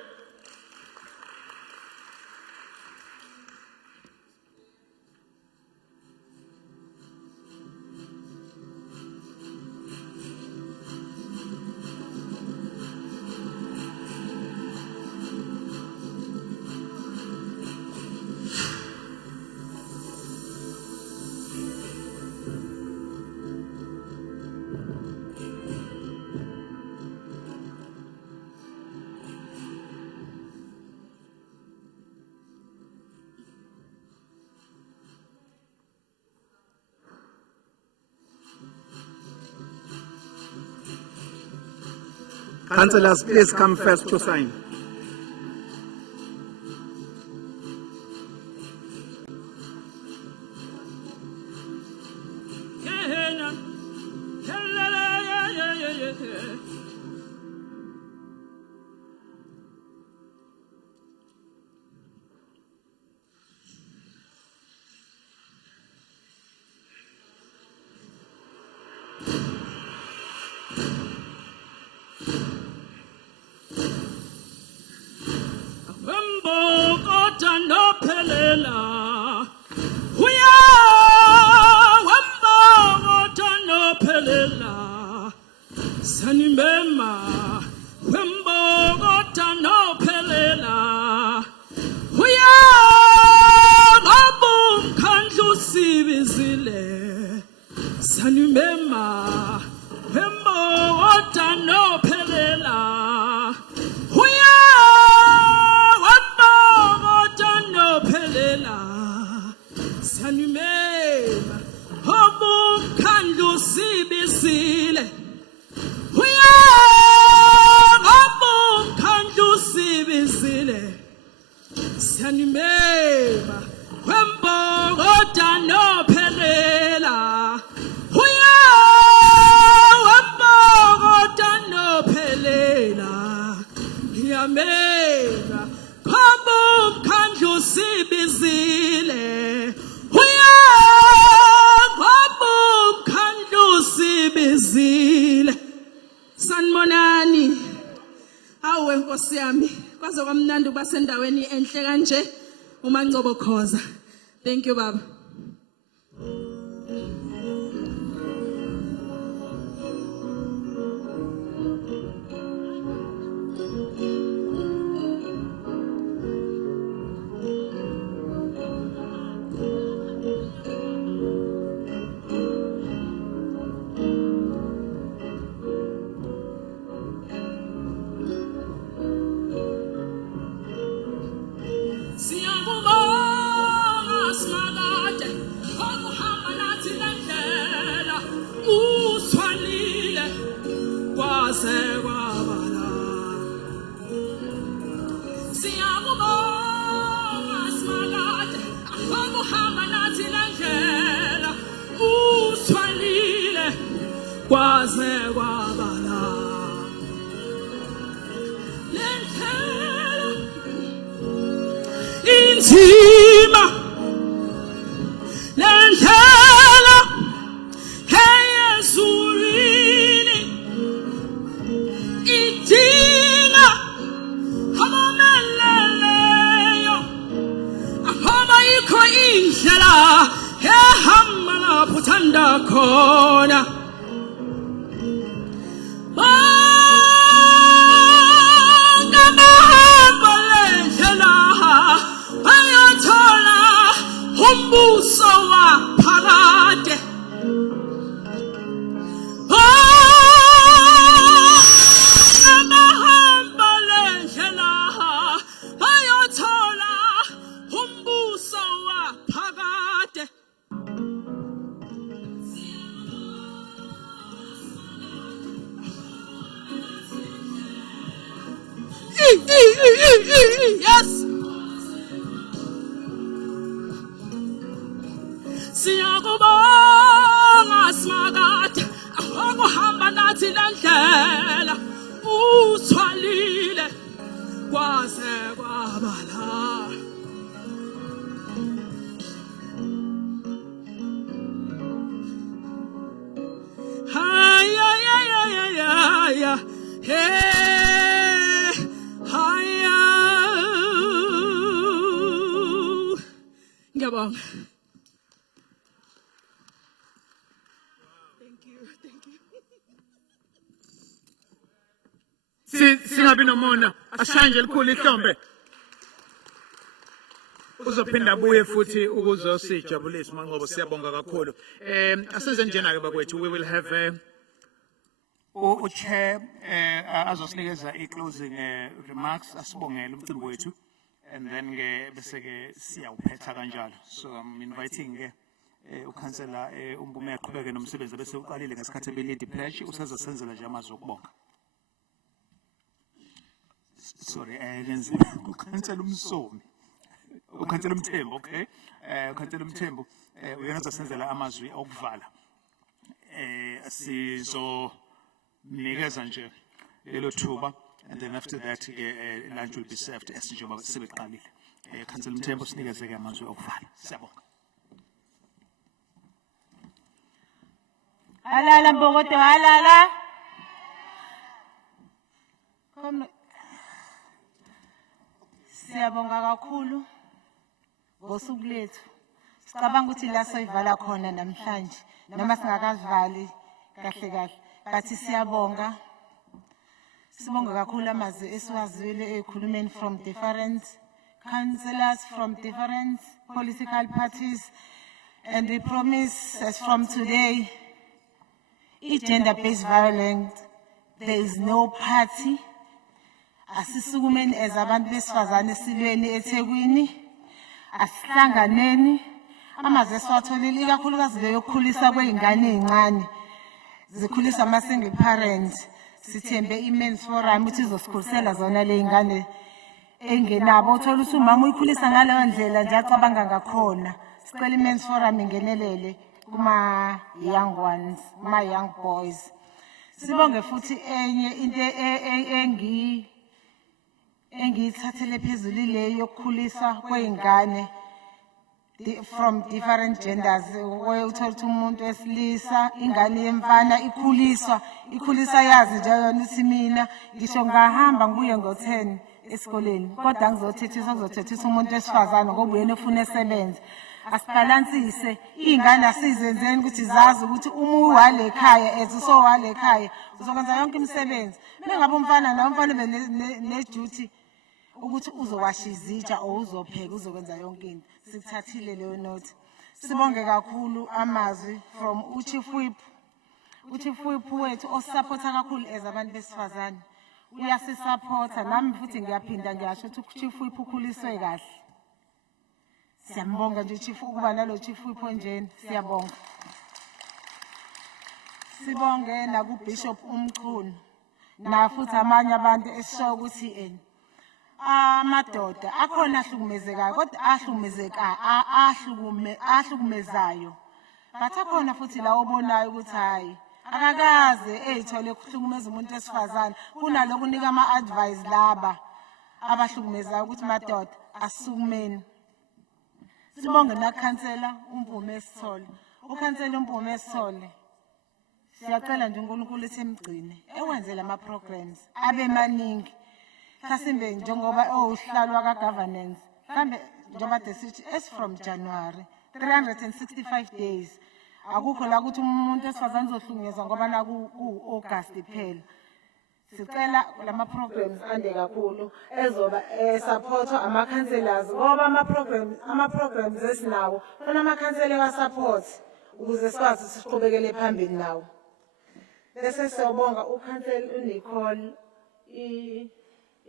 Councillors, please come first to sign. Sanimema, Wembo, no Pelela, Huya, Babum, can't you see Vizile? Sanimema, Wembo, no Pelela, Huya, Wembo, no Pelela, Sanimema, Babum, can't you see Vizile? Sanimema, Wembo, no Pelela, Huya, Wembo, no Pelela, Yamena, Kabum, can't you see Bizile? Huya, Kabum, can't you see Bizile? San Monani, awe nkosi yami. Kwaze kwamnandi ukuba sendaweni enhle kanje uMangcobo Khoza. Thank you baba. Intima, lendlela, hey Zulini, itinga, hamameleleyo, ahoma iko indlela, hey hamala putanda kona. Umbuso wa parade amahamba lendlela bayothola umbuso wa parade yes. Siyakubonga simakade akuhamba nathi lendlela uthwalile kwaze kwabala haya hey haya ngiyabonga. Singabi nomona ashanje elikhulu ihlombe uzophinda buye futhi ukuzosijabulisa uMangcobo siyabonga kakhulu asenze njena ke bakwethu we will have Chair azosinikeza i-closing remarks asibongele umcimbi wethu and then ke bese ke siyawuphetha kanjalo so I'm inviting ke uKhouncillor umbume aqhubeke nomsebenzi bese uqalile ngesikhathi ebelidi pledge usezasenzela nje amazwi okubonga. sorry, Councillor Msomi. Councillor Mthembu, okay? Councillor Mthembu, uyena zasenzela amazwi okuvala. Sizonikeza nje lelo thuba, and then after that lunch will be served as njengoba sebeqalile. Councillor Mthembu sinikeze ke amazwi okuvala. Siyabonga. Halala Mbokodo, halala. Siyabonga kakhulu ngosuku lethu. Sicabanga ukuthi la soyivala khona namhlanje noma singakavali kahle kahle, bathi siyabonga. Sibonga kakhulu amazwi esiwazwile ekhulumeni from different councillors from different political parties, and we promise as from today, gender-based violence, there is no party. Asisukumeni as abantu besifazane silweni eThekwini, asihlanganeni. Amazwi esiwatholile ikakhulukazi leyo yokukhulisa kwey'ngane ey'ncane, zikhulisa ama-single parents. Sithembe i-Men's Forum ukuthi izosikhulisela zona ley'ngane engenabo. Uthola ukuthi umama uyikhulisa ngaleyo ndlela nje acabanga ngakhona. Sicela i-Men's Forum ingenelele kuma-young ones, kuma-young boys. Sibonge futhi enye into engiyithathele phezulu leyo yokukhulisa kwey'ngane from different genders. Uthola ukuthi umuntu wesilisa, ingane yemfana ikhuliswa yazi nje yona ukuthi mina ngisho ngahamba ngibuye ngo-10 esikoleni kodwa ngizothethisa umuntu wesifazane ngoba uyena ofuna esebenze. Asibalansise iy'ngane, asizenzeni ukuthi zazi ukuthi uma uwale ekhaya usowale ekhaya uzokwenza yonke imisebenzi. Mengabe umfana nawe umfana ube ne-duty ukuthi uzowasha izitsha or uzopheka, uzokwenza yonke into. Sikuthathile leyo note. Sibonge kakhulu amazwi from uChief Whip. uChief Whip wethu osupporta kakhulu as abantu besifazane. Uyasisupporta, nami futhi ngiyaphinda ngiyasho ukuthi uChief Whip ukhuliswe kahle. Siyambonga nje uChief ukuba nalo Chief Whip onjeni, siyabonga. Sibonge nakuBishop Umchunu na futhi amanye abantu esisho ukuthi amadoda akhona ahlukumezekayo kodwa ahlukumezayo. But akhona futhi la obonayo ukuthi hayi akakaze eyithole ukuhlukumeza umuntu wesifazane kunaloko unika ama-advice laba abahlukumezayo ukuthi madoda asukumeni. Sibonge nakhansela uMpume Esithole. Ukhansela uMpume Esithole, siyacela nje uNkulunkulu esemgcine ewenzele ama-programs abe maningi. Mhlasimbe njengoba uhlalo waka-governance, mhlambe njengoba desithi as from January 365 days akukho la ukuthi umuntu wesifazane uzohlukunyezwa ngoba naku-August phela. Sicela lama-programs ande kakhulu ezoba supportwa ama-councillors ngoba ama-programs esinawo funa ama-councillor wa-support ukuze sikwazi siqhubekele phambili nawo. Bese siyabonga uCouncillor uNicole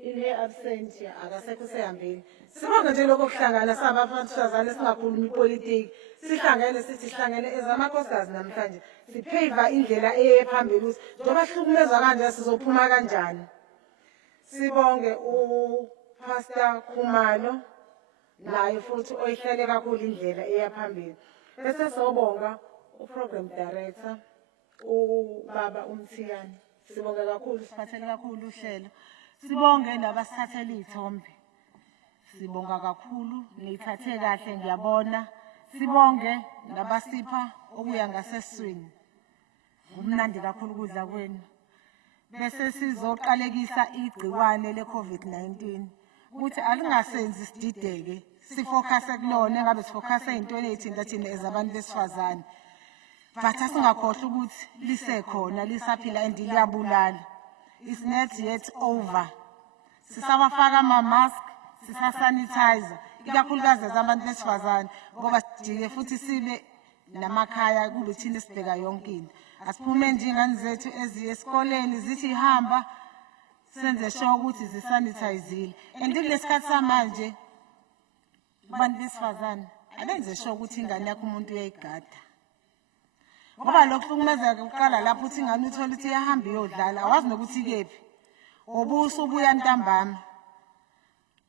ine-absent akasekho sehambile. Sibonge nje lokho kuhlangana sabafazane singakhulumi ipolitiki, sihlangene sithi sihlangene ezamakhosikazi namhlanje siphaver indlela eye phambili ukuthi njengoba sihlukumezwa kanje sizophuma kanjani. Sibonge uPastor Khumalo naye futhi oyihlele kakhulu indlela eya phambili. Bese sobonga uProgram Director uBaba uMthiyane. Sibonge kakhulu, siphathele kakhulu uhlelo. Sibonge nabasithathele iy'thombe. Sibonga kakhulu, niyithathe kahle ngiyabona. Sibonge nabasipha okuya ngasesiswini. Kumnandi kakhulu ukudla kwenu. Bese sizoqalekisa igciwane le-COVID-19 ukuthi alingasenzi sidideke, sifocuse kulona engabe sifocuse ey'ntweni ey'thinta thina ezabantu besifazane. But asingakhohlwa ukuthi lisekhona, lisaphila and liyabulala. It's not yet over. Sisabafaka ama-mask, sisa-sanitizer, ikakhulukazi abantu besifazane ngoba sijike futhi sibe namakhaya kube thina esibheka yonke into. Asiphume nje iy'ngane zethu eziye esikoleni zithi hamba senze sure ukuthi zisanithayizile. And kulesi sikhathi samanje kubantu besifazane abenze sure ukuthi ingane yakho umuntu uyayigada. Ngoba lokhu kuhlukumezeka kuqala lapho uthi ingane uthola ukuthi iyahamba iyodlala, awazi nokuthi ikephi. Obuso buya ntambama.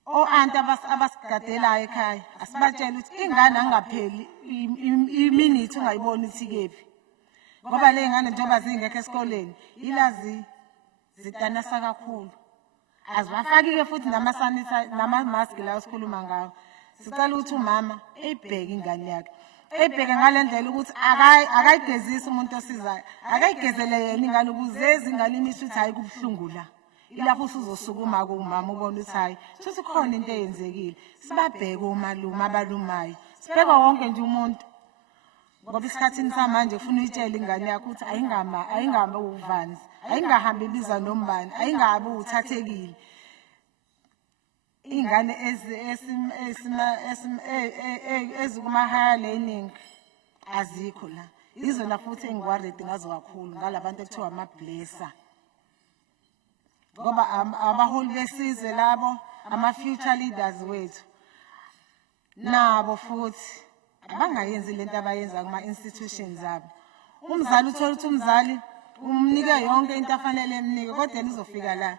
O anti abasigadela ekhaya asibatshela ukuthi ingane angapheli iminute ungayiboni ukuthi kephi. Ngoba le ngane njengoba zingekho esikoleni ilazi zitanasa kakhulu. Azibafaki ke futhi nama-mask la esikhuluma ngawo. Sicela ukuthi umama eyibheke ingane yakhe. Eyibheke ngalendlela ukuthi akayigezisi umuntu osizayo. Akayigezele yena ingane ukuze izingane imisho ukuthi hayi kubuhlungu la. Ilapho usuzosukuma kumama ubona ukuthi hayi futhi khona into eyenzekile. Sibabheke omalume abalumayo. Sibheke wonke nje umuntu. Ngoba isikhathini samanje ufuna uyitshela ingane yakho ukuthi ayingama uvanzi. Ayingahambi ibiza nombani, ayingabe uthathekile. Ingane ezikuma higher learning azikho la. Izona futhi engikwaredi ngazo kakhulu ngalabantu ekuthiwa ama-blesser. Ngoba abaholi besizwe labo, ama-future leaders wethu. Nabo futhi abangayenzi lento abayenza kuma-institutions abo. Umzali uthola ukuthi umzali umnike yonke into afanele emnike kodwa yena uzofika la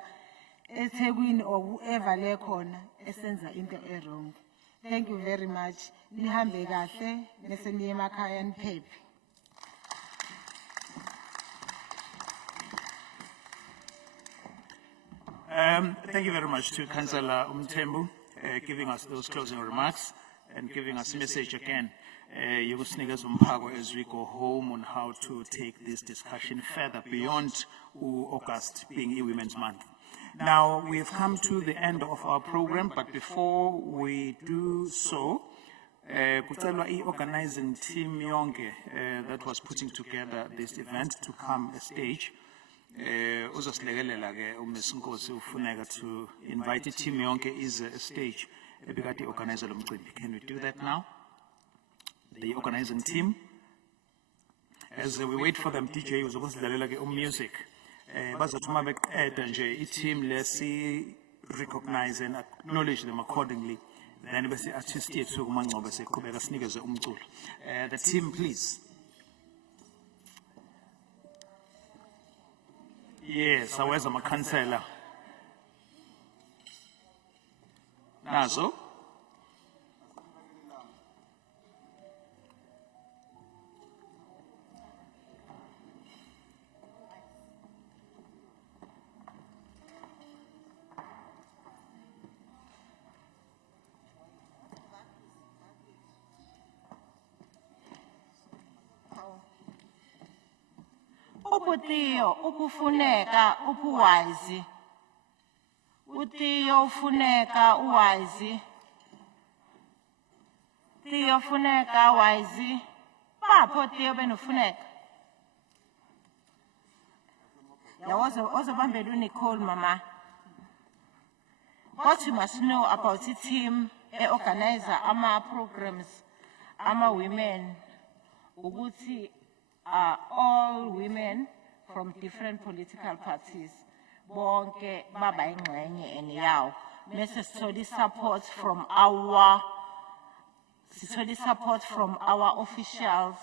eThekwini or whoever le khona esenza into wrong. Thank you very much. Nihambe kahle bese niye emakhaya niphephe. Thank you very much to Councillor Umthembu, giving us those closing remarks and giving us a message again. You will sneak us as we go home on how to take this discussion further beyond August being Women's Month. Now, we have come to the end of our program, but before we do so, kucelwa organizing team yonke that was putting together this event to come a stage. Uzosilekelela ke uMs Nkosi ufuneka to invite team yonke is a stage ebikade organizer lo mcimbi. Can we do that now? The organizing team. As we wait for them, DJ uzokudlalela ke music. Bazathi uma beqeda nje i-team lesi recognize and acknowledge them accordingly. Then bese artist yethu kuMangcobo seqhubeka sinikeze umculo. The team, please. Yes, aweza ama-councillor. Nazo. Ubutiyo ukufuneka ubuwise. Utiyo ufuneka uwise. Tiyo funeka wise. Bapho tiyo benofuneka. Ozobambela uNicole mama. What you must know about the team organizer ama-programs ama-women ukuthi all women from different political parties bonke baba ingxenye enyawo mase sitholi support from our officials,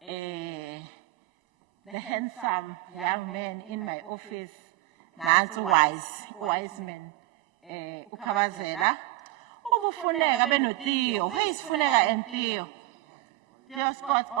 the handsome young man in my office nansi wise man ukhabazela ubufuneka benotiyo wesifuneka entiyo Scott